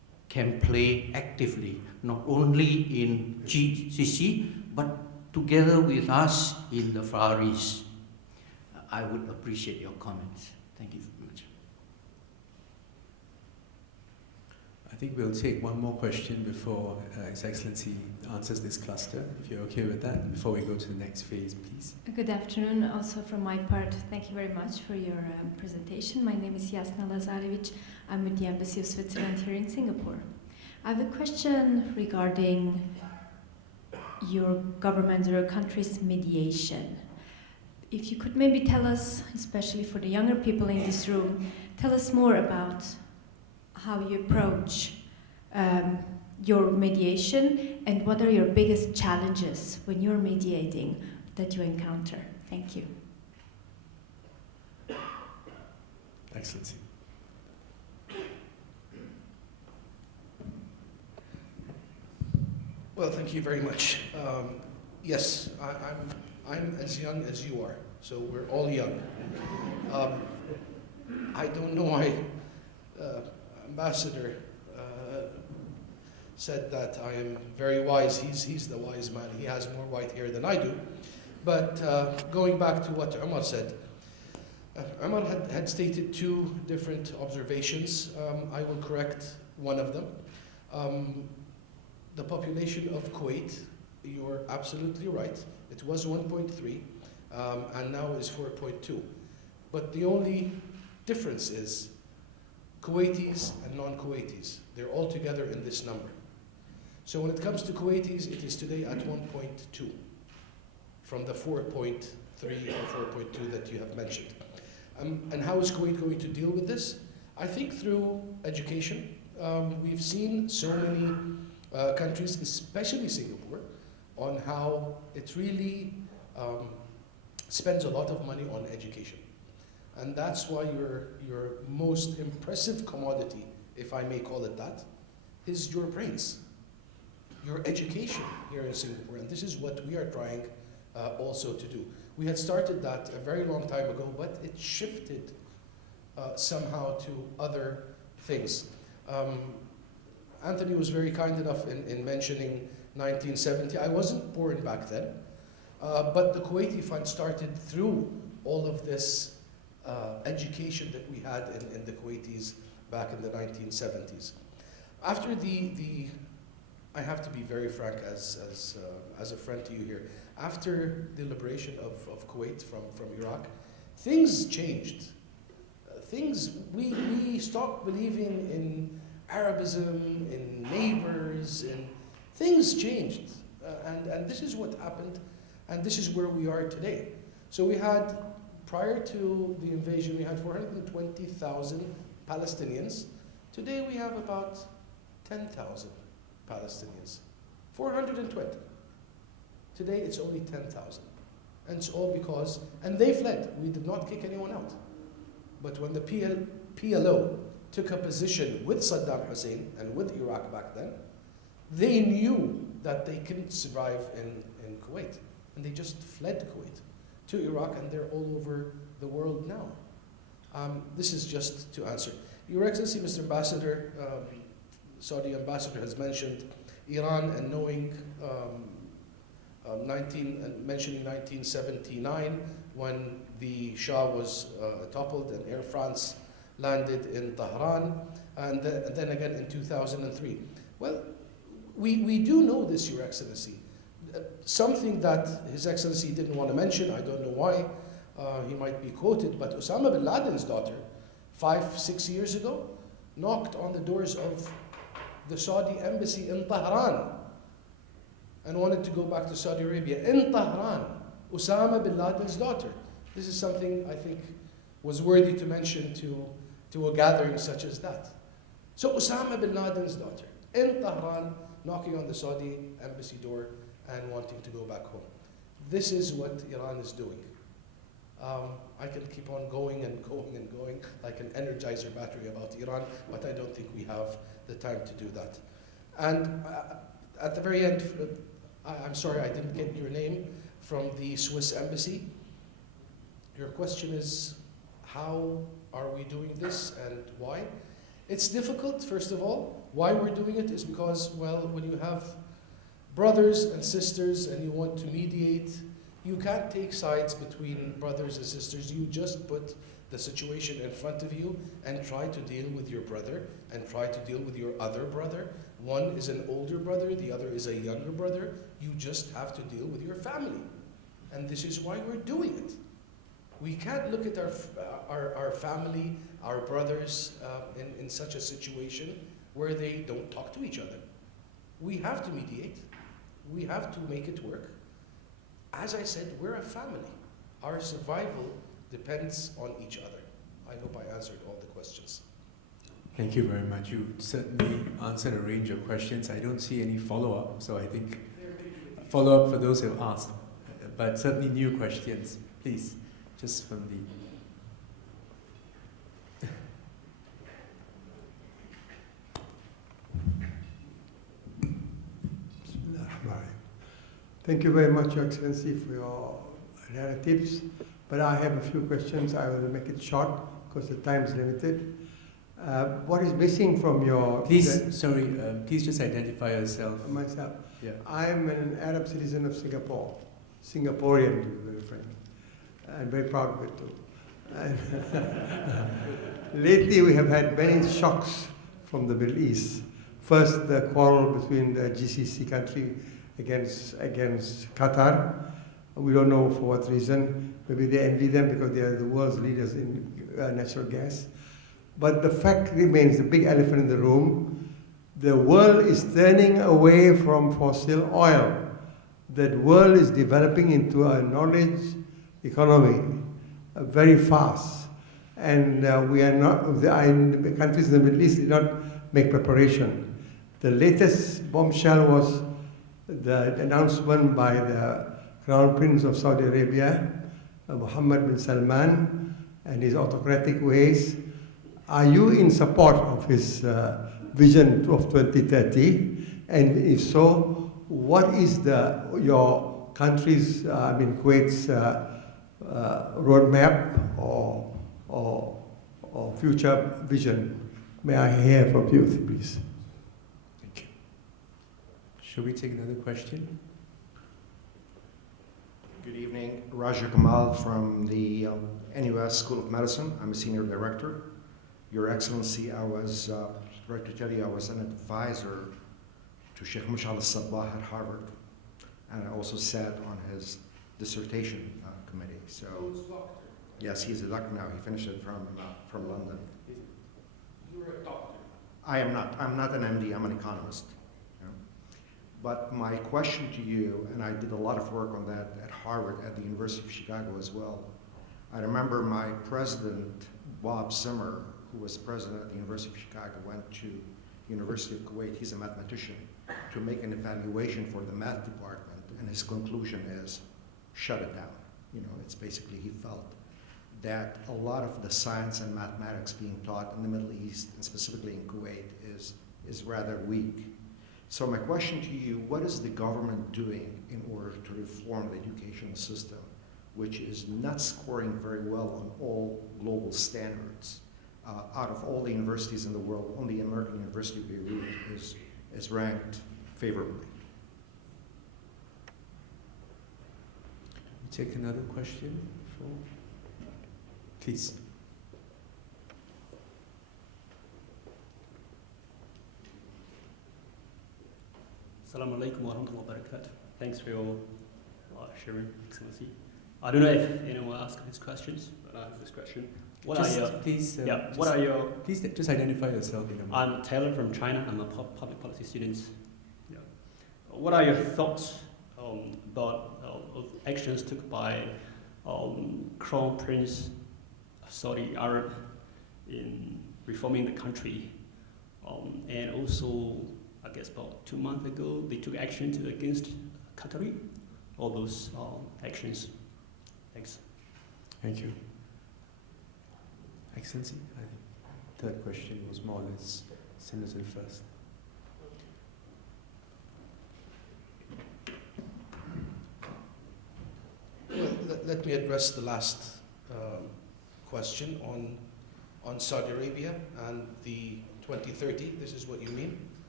can play actively, not only in GCC, but together with us in the Far East. I would appreciate your comments. Thank you very much. I think we'll take one more question before His Excellency answers this cluster, if you're okay with that, before we go to the next phase, please. Good afternoon. Also from my part, thank you very much for your presentation. My name is Jasna Lazarevic. I'm with the Embassy of Switzerland here in Singapore. I have a question regarding your government or your country's mediation. If you could maybe tell us, especially for the younger people in this room, tell us more about how you approach your mediation and what are your biggest challenges when you're mediating that you encounter. Thank you. Excellency. Well, thank you very much. Yes, I'm as young as you are, so we're all young. I don't know why Ambassador said that I am very wise. He's the wise man. He has more white hair than I do. But going back to what Umar said, Umar had stated two different observations. I will correct one of them. The population of Kuwait, you're absolutely right. It was 1.3, and now is 4.2. But the only difference is Kuwaitis and non-Kuwaitis. They're all together in this number. So when it comes to Kuwaitis, it is today at 1.2 from the 4.3 or 4.2 that you have mentioned. And how is Kuwait going to deal with this? I think through education. We've seen so many countries, especially Singapore, on how it really spends a lot of money on education. And that's why your most impressive commodity, if I may call it that, is your brains, your education here in Singapore. And this is what we are trying also to do. We had started that a very long time ago, but it shifted somehow to other things. Anthony was very kind enough in mentioning 1970. I wasn't born back then, but the Kuwaiti Fund started through all of this education that we had in the Kuwaitis back in the 1970s. After I have to be very frank as a friend to you here, after the liberation of Kuwait from Iraq, things changed. We stopped believing in Arabism, in neighbors, and things changed. And this is what happened, and this is where we are today. So we had, prior to the invasion, we had 420,000 Palestinians. Today we have about 10,000 Palestinians. 420. Today it's only 10,000. And it's all because, and they fled. We did not kick anyone out. But when the PLO took a position with Saddam Hussein and with Iraq back then, they knew that they couldn't survive in Kuwait. And they just fled Kuwait to Iraq, and they're all over the world now. This is just to answer. Your Excellency, Mr. Ambassador, Saudi Ambassador has mentioned Iran and knowing, mentioning 1979 when the Shah was toppled and Air France landed in Tehran, and then again in 2003. Well, we do know this, Your Excellency. Something that His Excellency didn't want to mention, I don't know why, he might be quoted, but Osama bin Laden's daughter, 5-6 years ago, knocked on the doors of the Saudi embassy in Tehran and wanted to go back to Saudi Arabia. In Tehran, Osama bin Laden's daughter. This is something I think was worthy to mention to a gathering such as that. So Osama bin Laden's daughter, in Tehran, knocking on the Saudi embassy door and wanting to go back home. This is what Iran is doing. I can keep on going and going and going like an energizer battery about Iran, but I don't think we have the time to do that. And at the very end, I'm sorry I didn't get your name from the Swiss embassy. Your question is, how are we doing this and why? It's difficult, first of all. Why we're doing it is because, well, when you have brothers and sisters and you want to mediate, you can't take sides between brothers and sisters. You just put the situation in front of you and try to deal with your brother and try to deal with your other brother. One is an older brother, the other is a younger brother. You just have to deal with your family. And this is why we're doing it. We can't look at our family, our brothers in such a situation where they don't talk to each other. We have to mediate. We have to make it work. As I said, we're a family. Our survival depends on each other. I hope I answered all the questions. Thank you very much. You certainly answered a range of questions. I don't see any follow-up, so I think follow-up for those who have asked, but certainly new questions. Please, just from the... Thank you very much, Your Excellency, for your narratives. But I have a few questions. I will make it short because the time is limited. What is missing from your... Please, please just identify yourself. Myself. Yeah. I am an Arab citizen of Singapore. Singaporean, to be very frank. I'm very proud of it too. And lately we have had many shocks from the Middle East. First, the quarrel between the GCC country against Qatar. We don't know for what reason. Maybe they envy them because they are the world's leaders in natural gas. But the fact remains, the big elephant in the room, the world is turning away from fossil oil. That world is developing into a knowledge economy very fast. And we are not, the countries in the Middle East did not make preparation. The latest bombshell was the announcement by the Crown Prince of Saudi Arabia, Mohammed bin Salman, and his autocratic ways. Are you in support of his vision of 2030? And if so, what is your country's, Kuwait's roadmap or future vision? May I hear from you, please? Thank you. Should we take another question? Good evening, Raja Kamal from the NUS School of Medicine. I'm a senior director. Your Excellency, I was right to tell you I was an advisor to Sheikh Al Sabah at Harvard, and I also sat on his dissertation committee. So, yes, he's a doctor now. He finished it from London. You're a doctor. I am not. I'm not an MD. I'm an economist. But my question to you, and I did a lot of work on that at Harvard, at the University of Chicago as well. I remember my president, Bob Zimmer, who was president at the University of Chicago, went to University of Kuwait, he's a mathematician, to make an evaluation for the math department, and his conclusion is, shut it down. It's basically, he felt that a lot of the science and mathematics being taught in the Middle East, and specifically in Kuwait, is rather weak. So my question to you, what is the government doing in order to reform the educational system, which is not scoring very well on all global standards? Out of all the universities in the world, only American University of Beirut is ranked favorably. Take another question. Please. Assalamu alaikum wa rahmatullahi wa barakatuh. Thanks for your sharing, Excellency. I don't know if anyone asked these questions, but I have this question. Please just identify yourself. I'm Taylor from China. I'm a public policy student. Yeah. What are your thoughts about actions took by Crown Prince of Saudi Arabia in reforming the country? And also, I guess about 2 months ago, they took action against Qatari. All those actions. Thanks. Thank you. Excellency, I think third question was more or less similar to the first. Well, let me address the last question on Saudi Arabia and the 2030. This is what you mean.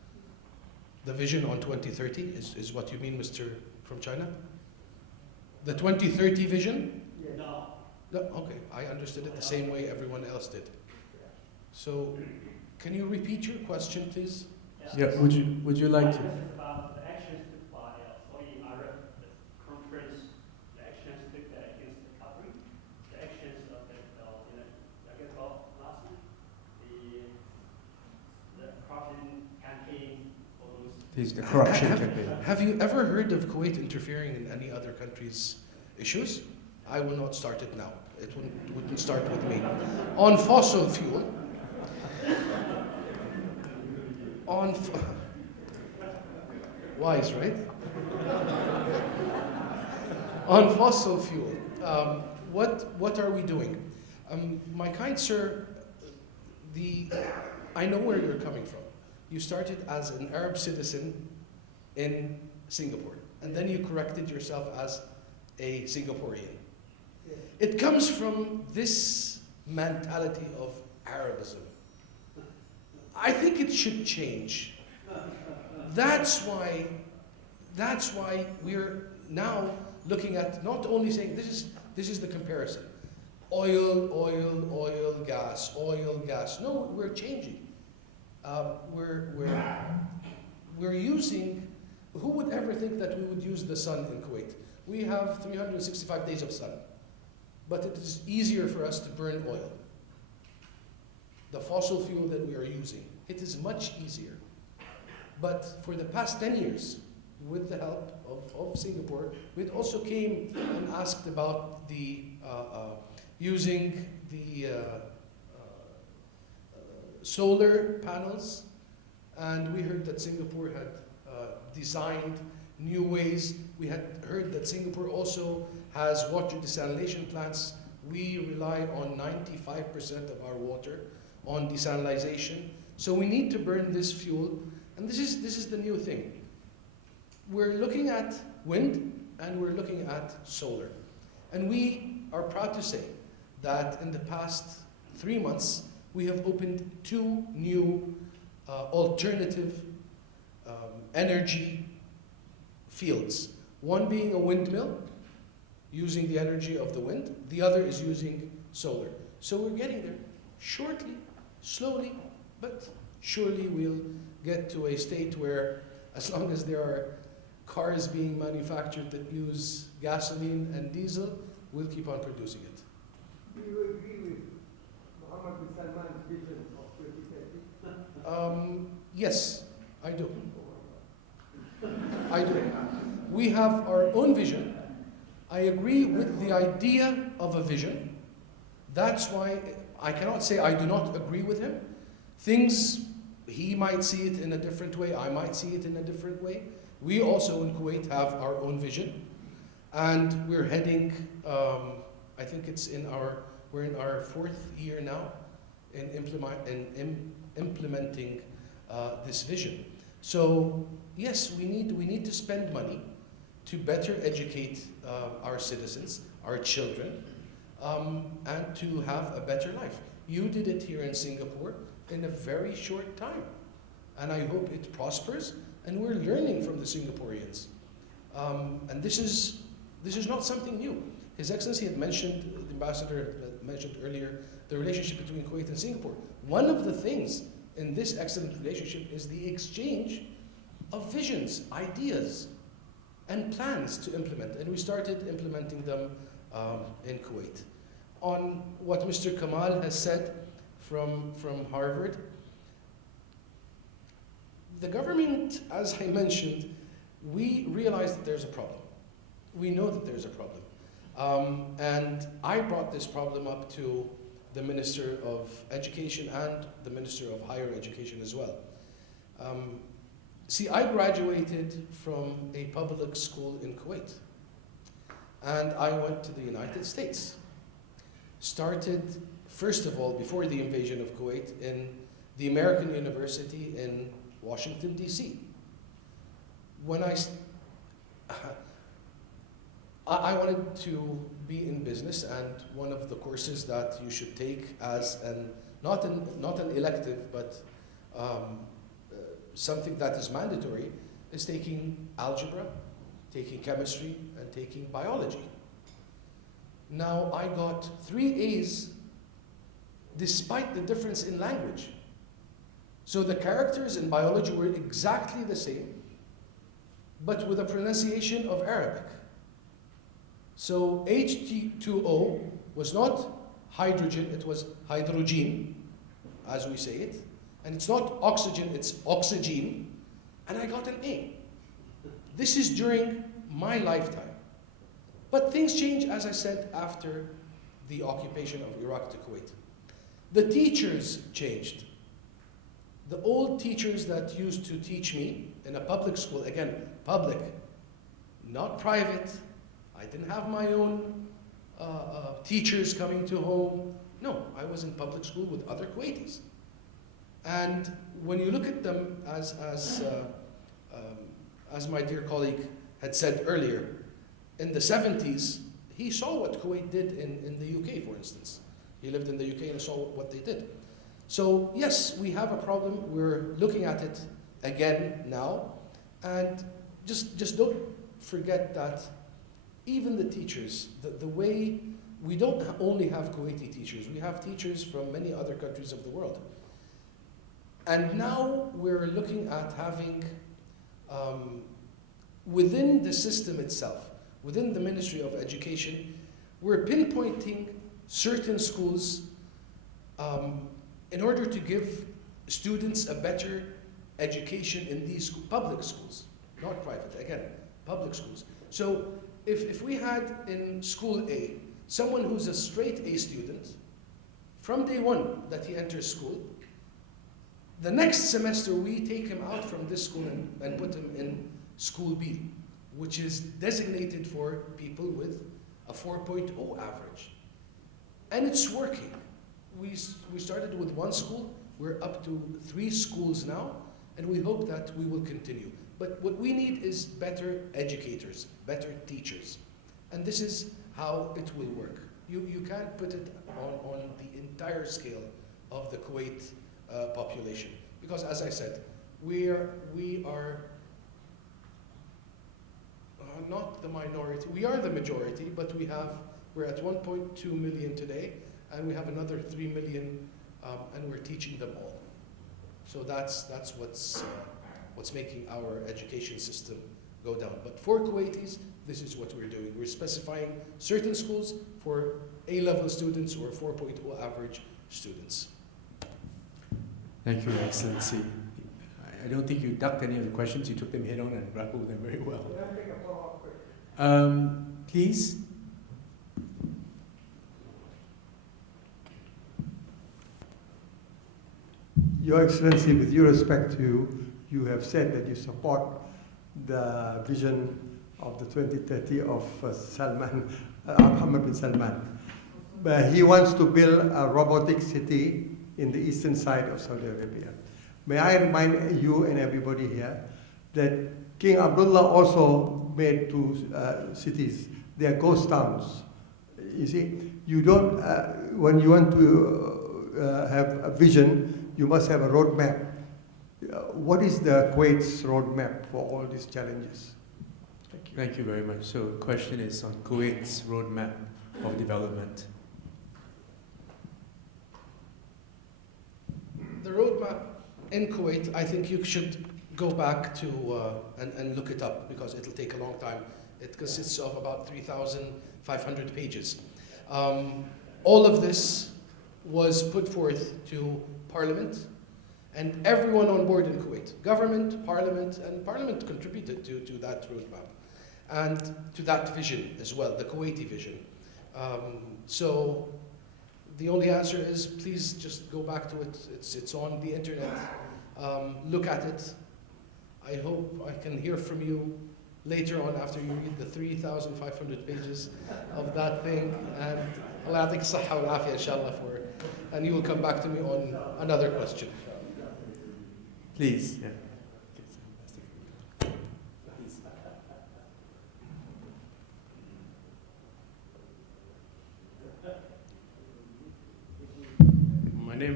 The vision on 2030 is what you mean, Mr. from China? The 2030 vision? No. No, okay, I understood it the same way everyone else did. So, can you repeat your question, please? Yeah, would you like to? About the actions took by Saudi Arab, the Crown Prince, the actions took against the Qatari, the actions of the, I guess about last week, the corruption campaign, all those. The corruption campaign. Have you ever heard of Kuwait interfering in any other country's issues? I will not start it now. It wouldn't start with me. On fossil fuel, wise, right? On fossil fuel, what are we doing? My kind sir, I know where you're coming from. You started as an Arab citizen in Singapore, and then you corrected yourself as a Singaporean. It comes from this mentality of Arabism. I think it should change. That's why we're now looking at not only saying this is the comparison. Oil, gas. No, we're changing. We're using. Who would ever think that we would use the sun in Kuwait? We have 365 days of sun, but it is easier for us to burn oil. The fossil fuel that we are using, it is much easier. But for the past 10 years, with the help of Singapore, we also came and asked about the using the solar panels, and we heard that Singapore had designed new ways. We had heard that Singapore also has water desalination plants. We rely on 95% of our water on desalination. So we need to burn this fuel, and this is the new thing. We're looking at wind and we're looking at solar. And we are proud to say that in the past 3 months, we have opened 2 new alternative energy fields. One being a windmill, using the energy of the wind. The other is using solar. So we're getting there. Shortly, slowly, but surely we'll get to a state where, as long as there are cars being manufactured that use gasoline and diesel, we'll keep on producing it. Do you agree with Mohammed bin Salman's vision of 2030? Yes, I do. I do. We have our own vision. I agree with the idea of a vision. That's why I cannot say I do not agree with him. Things, he might see it in a different way, I might see it in a different way. We also in Kuwait have our own vision. And we're heading, I think we're in our 4th year now in implementing this vision. So yes, we need to spend money to better educate our citizens, our children, and to have a better life. You did it here in Singapore in a very short time, and I hope it prospers. And we're learning from the Singaporeans, and this is not something new. His Excellency had mentioned, the ambassador mentioned earlier, the relationship between Kuwait and Singapore. One of the things in this excellent relationship is the exchange of visions, ideas, and plans to implement. And we started implementing them in Kuwait. On what Mr. Kamal has said from Harvard, the government, as I mentioned, we realize that there's a problem. We know that there's a problem. And I brought this problem up to the Minister of Education and the Minister of Higher Education as well. See, I graduated from a public school in Kuwait, and I went to the United States. Started, first of all, before the invasion of Kuwait, in the American University in Washington, D.C. When I wanted to be in business, and one of the courses that you should take as not an elective, but something that is mandatory is taking algebra, taking chemistry, and taking biology. Now, I got 3 A's despite the difference in language. So the characters in biology were exactly the same, but with a pronunciation of Arabic. So H2O was not hydrogen, it was hydrogen, as we say it. And it's not oxygen, it's oxygen. And I got an A. This is during my lifetime. But things change, as I said, after the occupation of Iraq to Kuwait. The teachers changed. The old teachers that used to teach me in a public school, again, public, not private. I didn't have my own teachers coming to home. No, I was in public school with other Kuwaitis. And when you look at them, as my dear colleague had said earlier, in the 70s, he saw what Kuwait did in the UK, for instance. He lived in the UK and saw what they did. So yes, we have a problem. We're looking at it again now. And just don't forget that even the teachers, the way we don't only have Kuwaiti teachers, we have teachers from many other countries of the world. And now we're looking at having, within the system itself, within the Ministry of Education, we're pinpointing certain schools in order to give students a better education in these public schools, not private, again, public schools. So if we had in school A, someone who's a straight A student, from day one that he enters school, the next semester we take him out from this school and put him in school B, which is designated for people with a 4.0 average. And it's working. We started with 1 school, we're up to 3 schools now, and we hope that we will continue. But what we need is better educators, better teachers. And this is how it will work. You can't put it on the entire scale of the Kuwait population. Because as I said, we are not the minority, we are the majority, but we're at 1.2 million today, and we have another 3 million, and we're teaching them all. So that's what's making our education system go down. But for Kuwaitis, this is what we're doing. We're specifying certain schools for A-level students or 4.0 average students. Thank you, Excellency. I don't think you ducked any of the questions. You took them head on and grappled with them very well. Please. Your Excellency, with due respect to you, you have said that you support the vision of the 2030 of Salman, Mohammed bin Salman. But he wants to build a robotic city in the eastern side of Saudi Arabia. May I remind you and everybody here that King Abdullah also made 2 cities. They are ghost towns. You see, you don't, when you want to have a vision, you must have a roadmap. What is the Kuwait's roadmap for all these challenges? Thank you. Thank you very much. So the question is on Kuwait's roadmap of development. The roadmap in Kuwait, I think you should go back to and look it up, because it'll take a long time. It consists of about 3,500 pages. All of this was put forth to Parliament and everyone on board in Kuwait. Government, Parliament, and Parliament contributed to that roadmap and to that vision as well, the Kuwaiti vision. So the only answer is please just go back to it. It's on the internet. Look at it. I hope I can hear from you later on after you read the 3,500 pages of that thing. And Allah yatik as-sahha wal afiyah, inshallah, and you will come back to me on another question. Please. Yeah. My name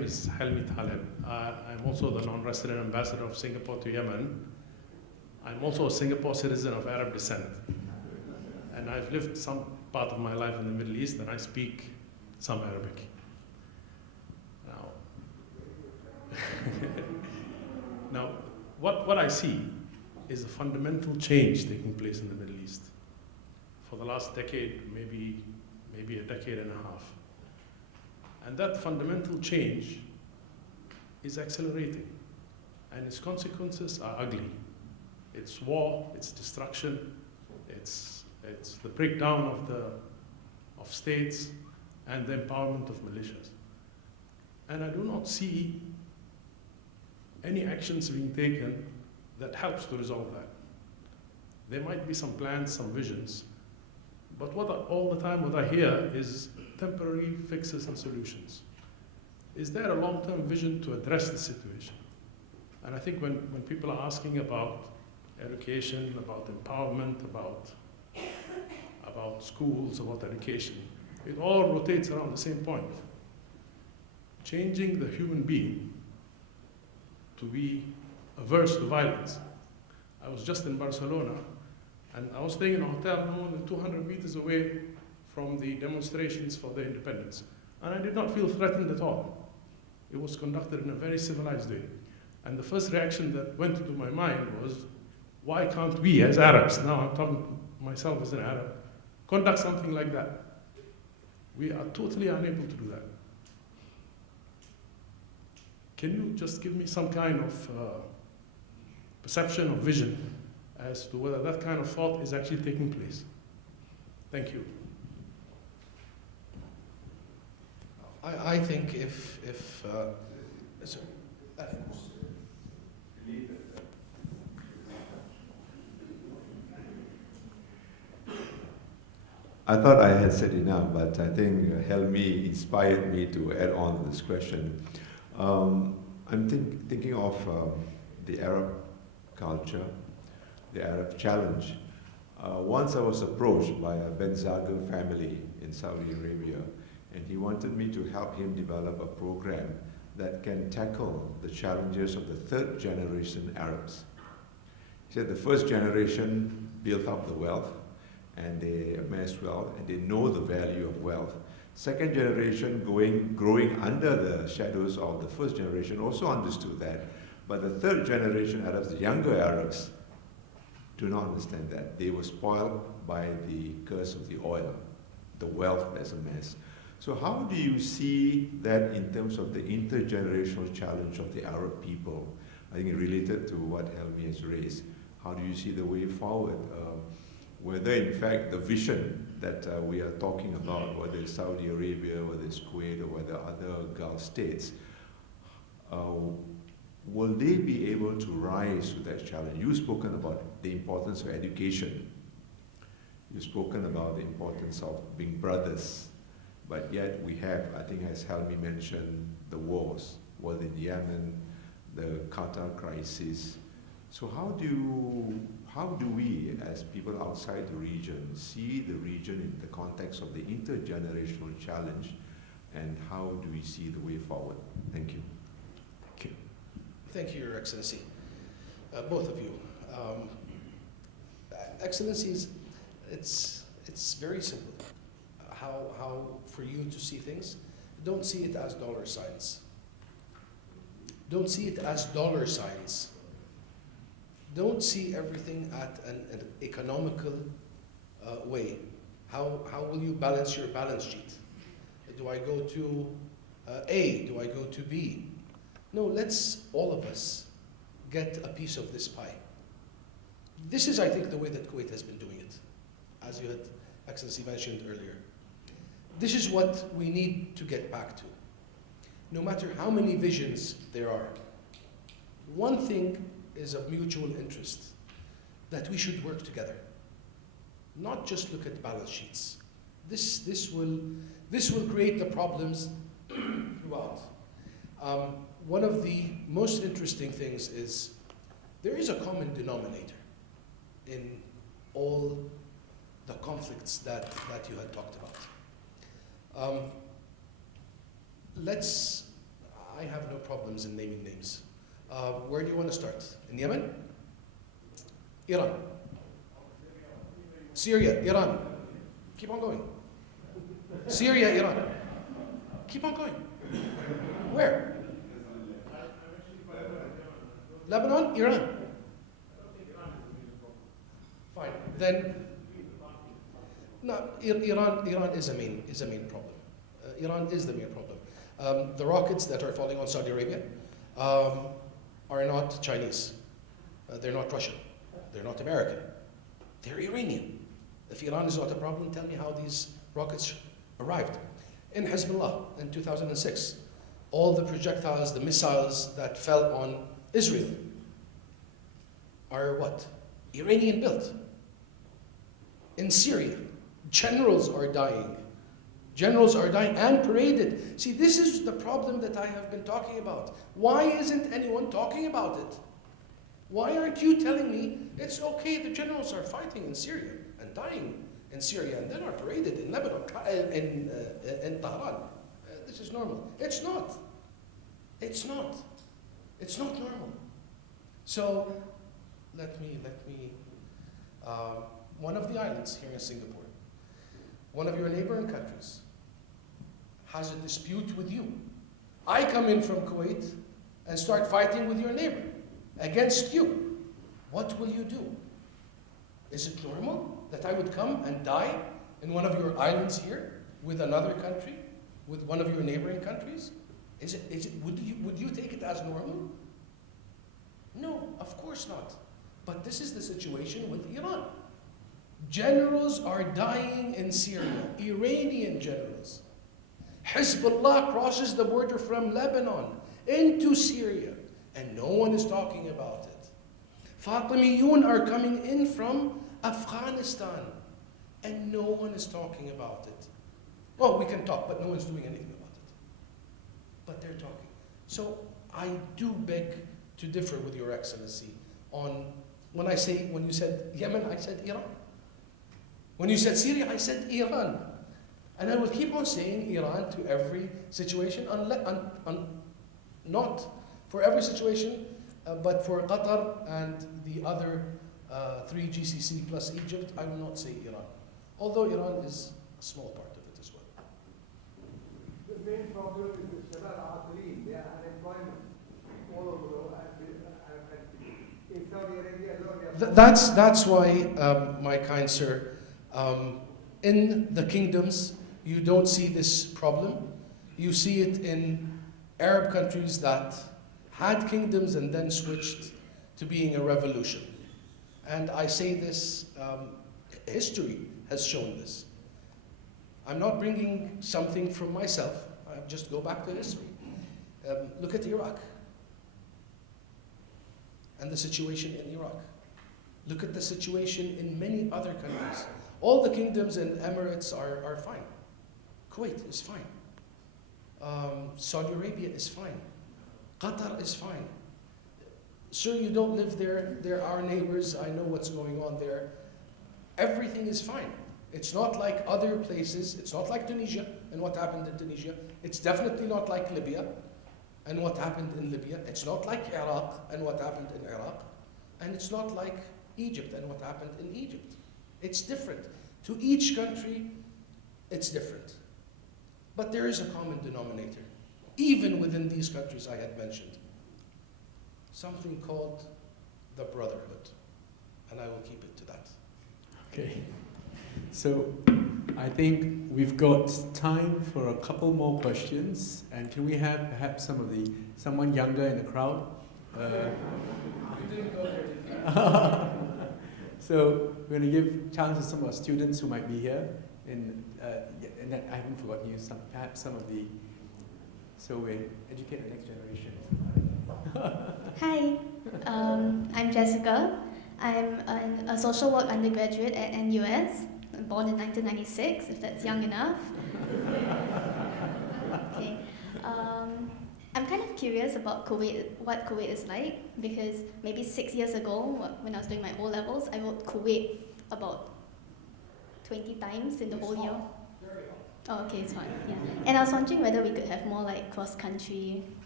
name is Sheikh Thamer. I'm also the non-resident ambassador of Singapore to Yemen. I'm also a Singapore citizen of Arab descent. And I've lived some part of my life in the Middle East, and I speak some Arabic. Now, what I see is a fundamental change taking place in the Middle East. For the last decade, maybe a decade and a half. And that fundamental change is accelerating, and its consequences are ugly. It's war, it's destruction, it's the breakdown of states and the empowerment of militias. And I do not see any actions being taken that helps to resolve that. There might be some plans, some visions, but all the time what I hear is temporary fixes and solutions. Is there a long-term vision to address the situation? And I think when people are asking about education, about empowerment, about schools, about education, it all rotates around the same point. Changing the human being to be averse to violence. I was just in Barcelona, and I was staying in a hotel no more than 200 meters away from the demonstrations for their independence. And I did not feel threatened at all. It was conducted in a very civilized way. And the first reaction that went into my mind was, why can't we as Arabs, now I'm talking to myself as an Arab, conduct something like that? We are totally unable to do that. Can you just give me some kind of perception or vision as to whether that kind of thought is actually taking place? Thank you. I think if sorry. I thought I had said enough, but I think Helmi inspired me to add on to this question. I'm thinking of the Arab culture, the Arab challenge. Once I was approached by a Ben Zaghel family in Saudi Arabia, and he wanted me to help him develop a program that can tackle the challenges of the third generation Arabs. He said the first generation built up the wealth, and they amassed wealth, and they know the value of wealth. Second generation growing under the shadows of the first generation also understood that, but the third generation Arabs, the younger Arabs, do not understand that. They were spoiled by the curse of the oil, the wealth that's amassed. So how do you see that in terms of the intergenerational challenge of the Arab people? I think related to what Helmi has raised. How do you see the way forward? Whether in fact the vision that we are talking about, whether it's Saudi Arabia, whether it's Kuwait, or whether other Gulf states, will they be able to rise to that challenge? You've spoken about the importance of education. You've spoken about the importance of being brothers. But yet we have, I think as Helmi mentioned, the wars, whether in Yemen, the Qatar crisis. So how do we, as people outside the region, see the region in the context of the intergenerational challenge, and how do we see the way forward? Thank you. Thank you. Thank you, Your Excellency. Both of you. Excellencies, it's very simple. How for you to see things, don't see it as dollar signs. Don't see it as dollar signs. Don't see everything at an economical way. How will you balance your balance sheet? Do I go to A? Do I go to B? No, let's all of us get a piece of this pie. This is, I think, the way that Kuwait has been doing it, as you had, Excellency, mentioned earlier. This is what we need to get back to. No matter how many visions there are, one thing is of mutual interest, that we should work together. Not just look at balance sheets. This will create the problems throughout. One of the most interesting things is there is a common denominator in all the conflicts that you had talked about. I have no problems in naming names. Where do you want to start? In Yemen? Iran. Syria, Iran. Keep on going. Syria, Iran. Keep on going. Where? Lebanon, Iran. Fine. Then, no, Iran is a main problem. Iran is the main problem. The rockets that are falling on Saudi Arabia are not Chinese. They're not Russian. They're not American. They're Iranian. If Iran is not a problem, tell me how these rockets arrived. In Hezbollah in 2006, all the projectiles, the missiles that fell on Israel are what? Iranian built. In Syria, generals are dying. Generals are dying and paraded. See, this is the problem that I have been talking about. Why isn't anyone talking about it? Why aren't you telling me it's okay, the generals are fighting in Syria and dying in Syria and then are paraded in Lebanon, in Tehran? This is normal. It's not. It's not. It's not normal. So let me one of the islands here in Singapore, one of your neighboring countries, has a dispute with you. I come in from Kuwait and start fighting with your neighbor against you. What will you do? Is it normal that I would come and die in one of your islands here with another country, with one of your neighboring countries? Would you take it as normal? No, of course not. But this is the situation with Iran. Generals are dying in Syria, Iranian generals. Hezbollah crosses the border from Lebanon into Syria, and no one is talking about it. Fatimiyun are coming in from Afghanistan, and no one is talking about it. Well, we can talk, but no one's doing anything about it. But they're talking. So I do beg to differ with Your Excellency on, when you said Yemen, I said Iran. When you said Syria, I said Iran. And I will keep on saying Iran to every situation, not for every situation, but for Qatar and the other 3 GCC plus Egypt, I will not say Iran. Although Iran is a small part of it as well. The main problem is the Sabah Al Salem, their unemployment all over the country. In Saudi Arabia alone, That's why, my kind sir, in the kingdoms, you don't see this problem. You see it in Arab countries that had kingdoms and then switched to being a revolution. And I say this, history has shown this. I'm not bringing something from myself. I just go back to history. Look at Iraq and the situation in Iraq. Look at the situation in many other countries. All the kingdoms and emirates are fine. Kuwait is fine. Saudi Arabia is fine. Qatar is fine. Sir, you don't live there. They're our neighbors. I know what's going on there. Everything is fine. It's not like other places. It's not like Tunisia and what happened in Tunisia. It's definitely not like Libya and what happened in Libya. It's not like Iraq and what happened in Iraq. And it's not like Egypt and what happened in Egypt. It's different. To each country, it's different. But there is a common denominator, even within these countries I had mentioned. Something called the brotherhood. And I will keep it to that. Okay. So I think we've got time for a couple more questions. And can we have perhaps someone younger in the crowd? So we're going to give chance to some of our students who might be here. And I haven't forgotten you, perhaps some of the, so we educate the next generation. Hi, I'm Jessica. I'm a social work undergraduate at NUS. I'm born in 1996, if that's young enough. Okay. I'm kind of curious about Kuwait, what Kuwait is like, because maybe 6 years ago, when I was doing my O-levels, I wrote Kuwait about 20 times in the whole year. Oh, okay, it's fine. Yeah. And I was wondering whether we could have more like cross-country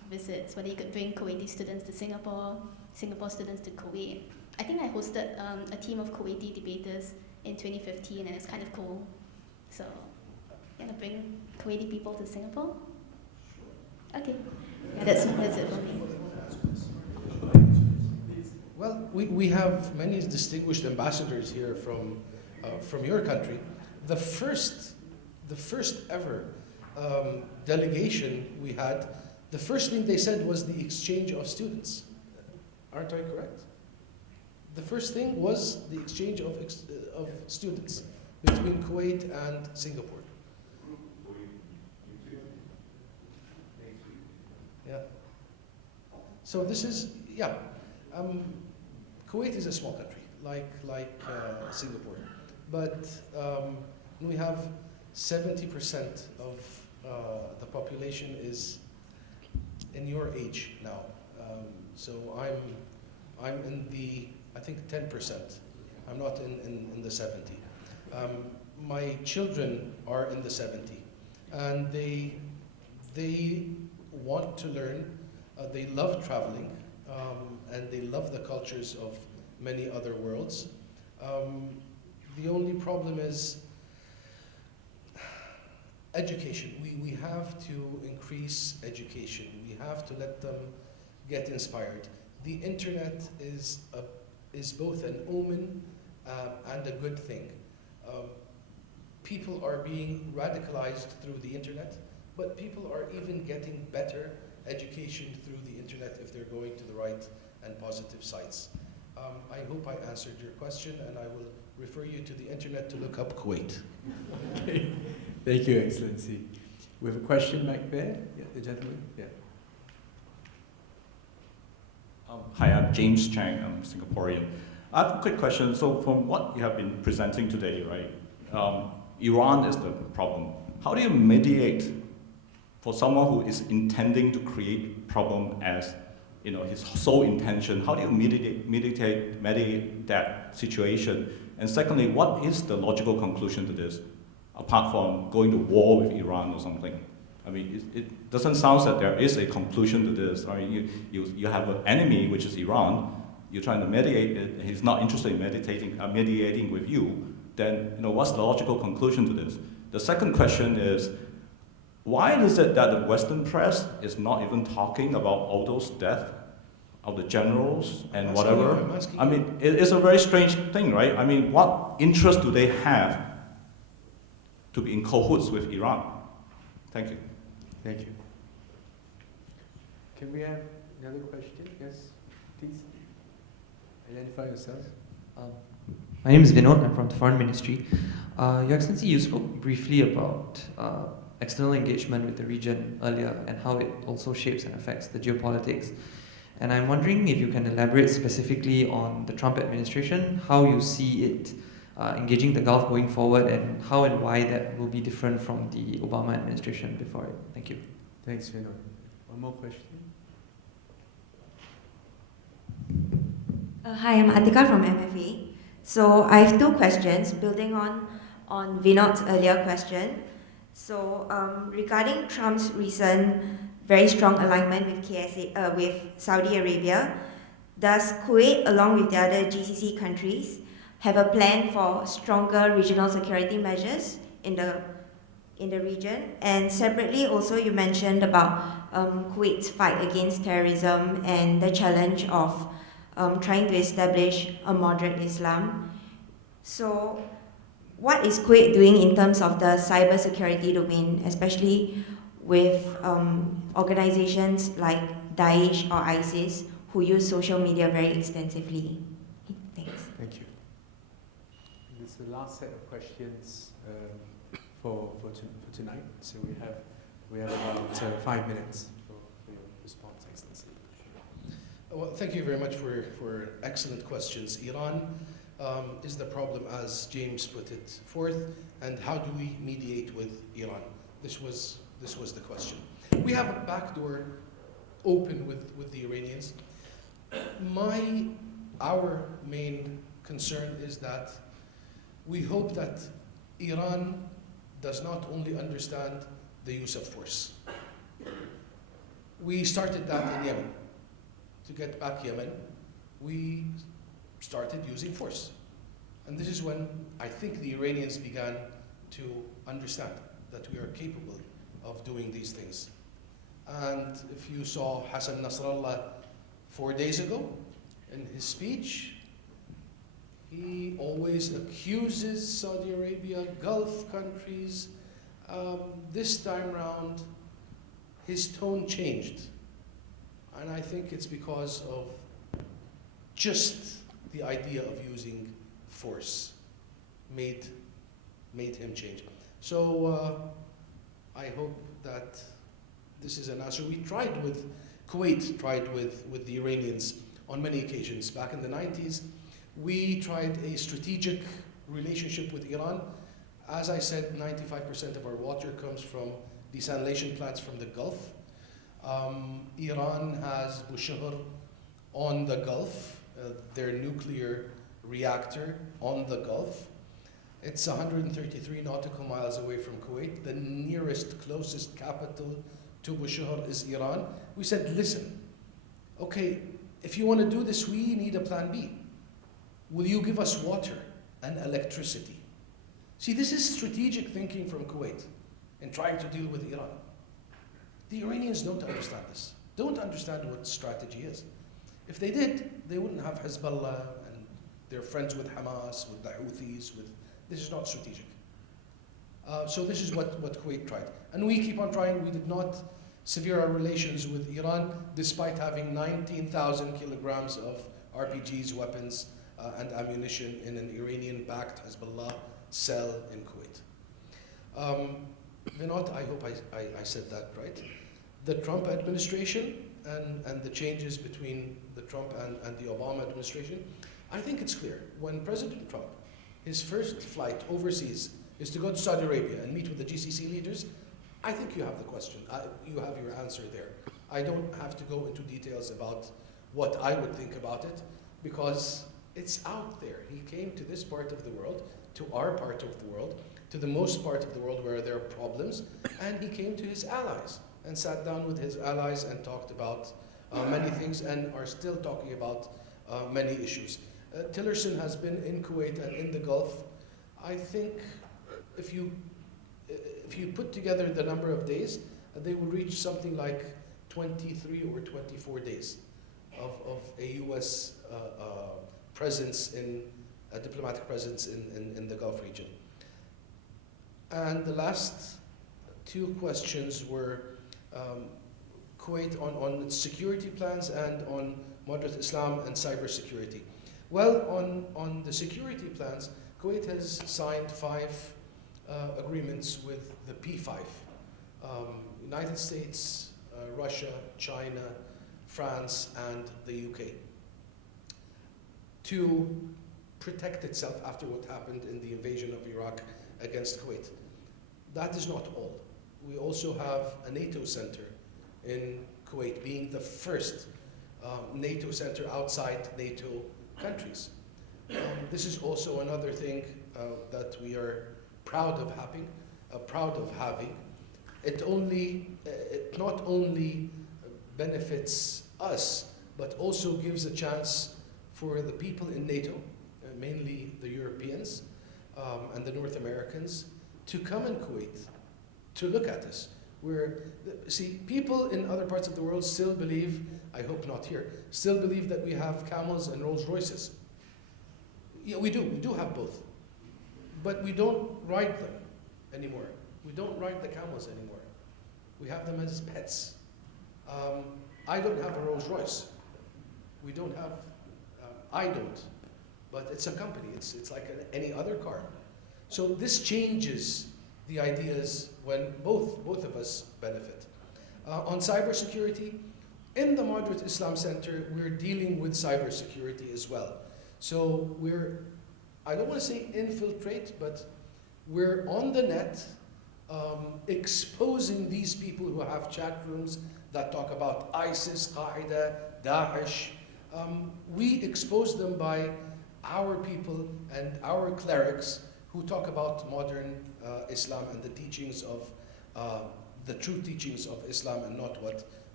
visits, whether you could bring Kuwaiti students to Singapore, Singapore students to Kuwait. I think I hosted a team of Kuwaiti debaters in 2015, and it's kind of cool. So, gonna bring Kuwaiti people to Singapore? Okay, yeah, that's it for me. Well, we have many distinguished ambassadors here from your country. The first ever delegation we had, the first thing they said was the exchange of students. Aren't I correct? The first thing was the exchange of students between Kuwait and Singapore. Yeah. So this is, yeah. Kuwait is a small country, like Singapore, but we have 70% of the population is in your age now. So I'm in the, I think 10%. I'm not in the 70. My children are in the 70, and they want to learn. They love traveling, and they love the cultures of many other worlds. The only problem is education. We have to increase education. We have to let them get inspired. The internet is both an omen and a good thing. People are being radicalized through the internet, but people are even getting better education through the internet if they're going to the right and positive sites. I hope I answered your question, and I will refer you to the internet to look up Kuwait. Okay. Thank you, Excellency. We have a question back there. Yeah, the gentleman. Yeah. Hi, I'm James Chang. I'm Singaporean. I have a quick question. So from what you have been presenting today, right, Iran is the problem. How do you mediate for someone who is intending to create problem as his sole intention? How do you mediate that situation? And secondly, what is the logical conclusion to this, apart from going to war with Iran or something? I mean, it doesn't sound that there is a conclusion to this. I mean, you have an enemy, which is Iran. You're trying to mediate. He's not interested in mediating with you. Then, what's the logical conclusion to this? The second question is, why is it that the Western press is not even talking about all those deaths of the generals and whatever? I mean, it's a very strange thing, right? I mean, what interest do they have to be in cahoots with Iran? Thank you. Thank you. Can we have another question? Yes, please. Identify yourselves. My name is Vinod. I'm from the Foreign Ministry. Your Excellency, you spoke briefly about external engagement with the region earlier and how it also shapes and affects the geopolitics. And I'm wondering if you can elaborate specifically on the Trump administration, how you see it engaging the Gulf going forward, and how and why that will be different from the Obama administration before it. Thank you. Thanks, Vinod. One more question. Hi, I'm Atika from MFA. So I have two questions building on Vinod's earlier question. So regarding Trump's recent very strong alignment with with Saudi Arabia, does Kuwait, along with the other GCC countries, have a plan for stronger regional security measures in the region? And separately, also you mentioned about Kuwait's fight against terrorism and the challenge of trying to establish a moderate Islam. So what is Kuwait doing in terms of the cybersecurity domain, especially with organizations like Daesh or ISIS who use social media very extensively? Thanks. Thank you. This is the last set of questions for tonight. So we have about 5 minutes for your response, Excellency. Well, thank you very much for excellent questions. Iran is the problem, as James put it forth, and how do we mediate with Iran? This was the question. We have a backdoor open with the Iranians. Our main concern is that we hope that Iran does not only understand the use of force. We started that in Yemen. To get back Yemen, we started using force. And this is when I think the Iranians began to understand that we are capable of doing these things. And if you saw Hassan Nasrallah 4 days ago in his speech, he always accuses Saudi Arabia, Gulf countries. This time round, his tone changed. And I think it's because of just the idea of using force made him change. So I hope that this is an answer. We tried with, Kuwait tried with the Iranians on many occasions. Back in the 90s, we tried a strategic relationship with Iran. As I said, 95% of our water comes from desalination plants from the Gulf. Iran has Bushehr on the Gulf, their nuclear reactor on the Gulf. It's 133 nautical miles away from Kuwait. The nearest, closest capital to Bushehr is Iran. We said, listen, okay, if you want to do this, we need a plan B. Will you give us water and electricity? See, this is strategic thinking from Kuwait in trying to deal with Iran. The Iranians don't understand this, don't understand what strategy is. If they did, they wouldn't have Hezbollah and they're friends with Hamas, with the Houthis, this is not strategic. So this is what Kuwait tried. And we keep on trying. We did not sever our relations with Iran, despite having 19,000 kilograms of RPGs, weapons, and ammunition in an Iranian-backed Hezbollah cell in Kuwait. Vinod, I hope I said that right. The Trump administration and the changes between the Trump and the Obama administration, I think it's clear. When President Trump, his first flight overseas is to go to Saudi Arabia and meet with the GCC leaders, I think you have the question. You have your answer there. I don't have to go into details about what I would think about it, because it's out there. He came to this part of the world, to our part of the world, to the most part of the world where there are problems, and he came to his allies and sat down with his allies and talked about many things, and are still talking about many issues. Tillerson has been in Kuwait and in the Gulf. I think if you put together the number of days, they will reach something like 23 or 24 days of a U.S. presence a diplomatic presence in the Gulf region. And the last two questions were Kuwait on its security plans and on moderate Islam and cybersecurity. Well, on the security plans, Kuwait has signed 5 agreements with the P5, United States, Russia, China, France, and the UK, to protect itself after what happened in the invasion of Iraq against Kuwait. That is not all. We also have a NATO center in Kuwait, being the first NATO center outside NATO countries. This is also another thing that we are proud of having. It not only benefits us, but also gives a chance for the people in NATO, mainly the Europeans and the North Americans, to come in Kuwait to look at us. See, people in other parts of the world still believe, I hope not here, still believe that we have camels and Rolls Royces. Yeah, we do have both. But we don't ride them anymore. We don't ride the camels anymore. We have them as pets. I don't have a Rolls Royce. We don't have, I don't, but it's a company. It's like any other car. So this changes the ideas when both of us benefit. On cybersecurity, in the Moderate Islam Center, we're dealing with cybersecurity as well. So I don't want to say infiltrate, but we're on the net exposing these people who have chat rooms that talk about ISIS, Qaeda, Daesh. We expose them by our people and our clerics who talk about modern Islam and the teachings of, the true teachings of Islam, and not what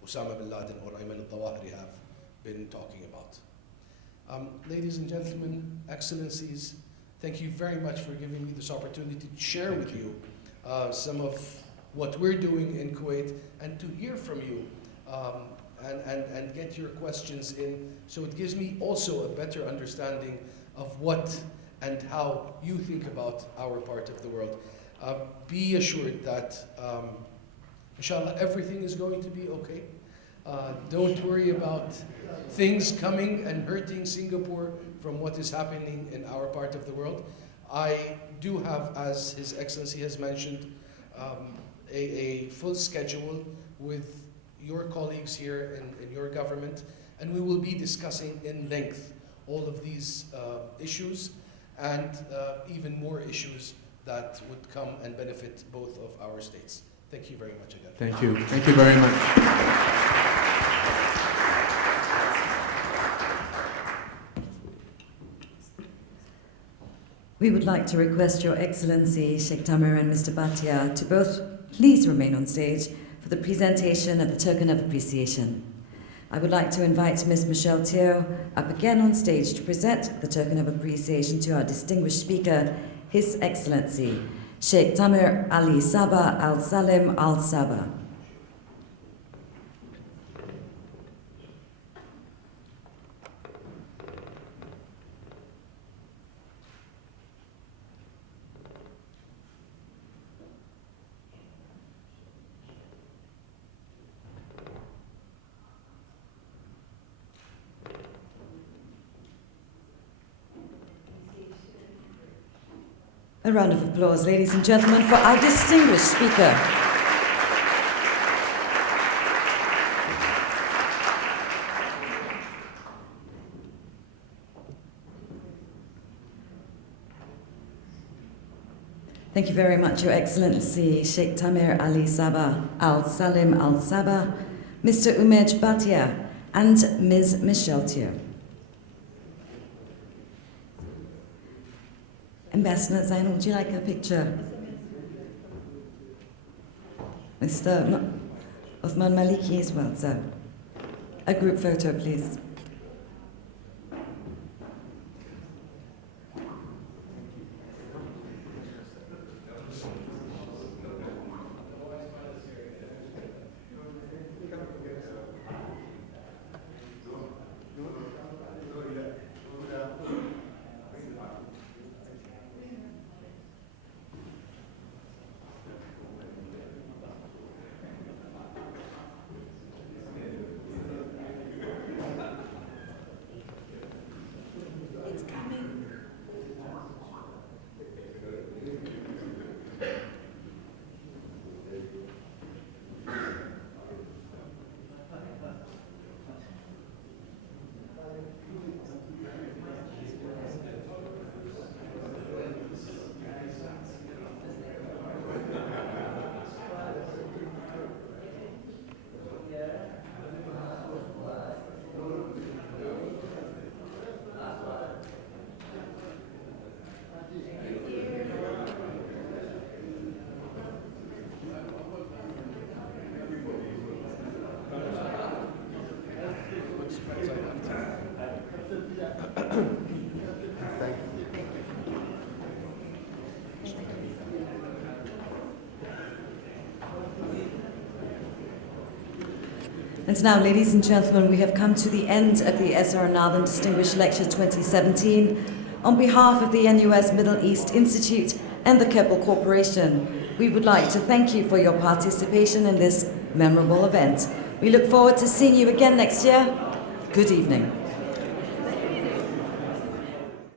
Osama bin Laden or Ayman al-Zawahiri have been talking about. Ladies and gentlemen, Excellencies, thank you very much for giving me this opportunity to share with you some of what we're doing in Kuwait and to hear from you and get your questions in. So it gives me also a better understanding of what and how you think about our part of the world. Be assured that, inshallah, everything is going to be okay. Don't worry about things coming and hurting Singapore from what is happening in our part of the world. I do have, as His Excellency has mentioned, a full schedule with your colleagues here in your government, and we will be discussing in length all of these issues and even more issues that would come and benefit both of our states. Thank you very much again. Thank you. Thank you very much. We would like to request Your Excellency, Sheikh Thamer and Mr. Bhatia to both please remain on stage for the presentation of the token of appreciation. I would like to invite Ms. Michelle Teo up again on stage to present the token of appreciation to our distinguished speaker, His Excellency, Sheikh Thamer Sabah Al Salem Al Sabah. A round of applause, ladies and gentlemen, for our distinguished speaker. Thank you very much, Your Excellency, Sheikh Thamer Sabah Al Salem Al Sabah, Mr. Umej Bhatia, and Ms. Michelle Teo. Ambassador Zainul, would you like a picture? Mr. Osman Maliki as well, sir. A group photo, please. And now, ladies and gentlemen, we have come to the end of the SR Nathan Distinguished Lecture 2017. On behalf of the NUS Middle East Institute and the Keppel Corporation, we would like to thank you for your participation in this memorable event. We look forward to seeing you again next year. Good evening.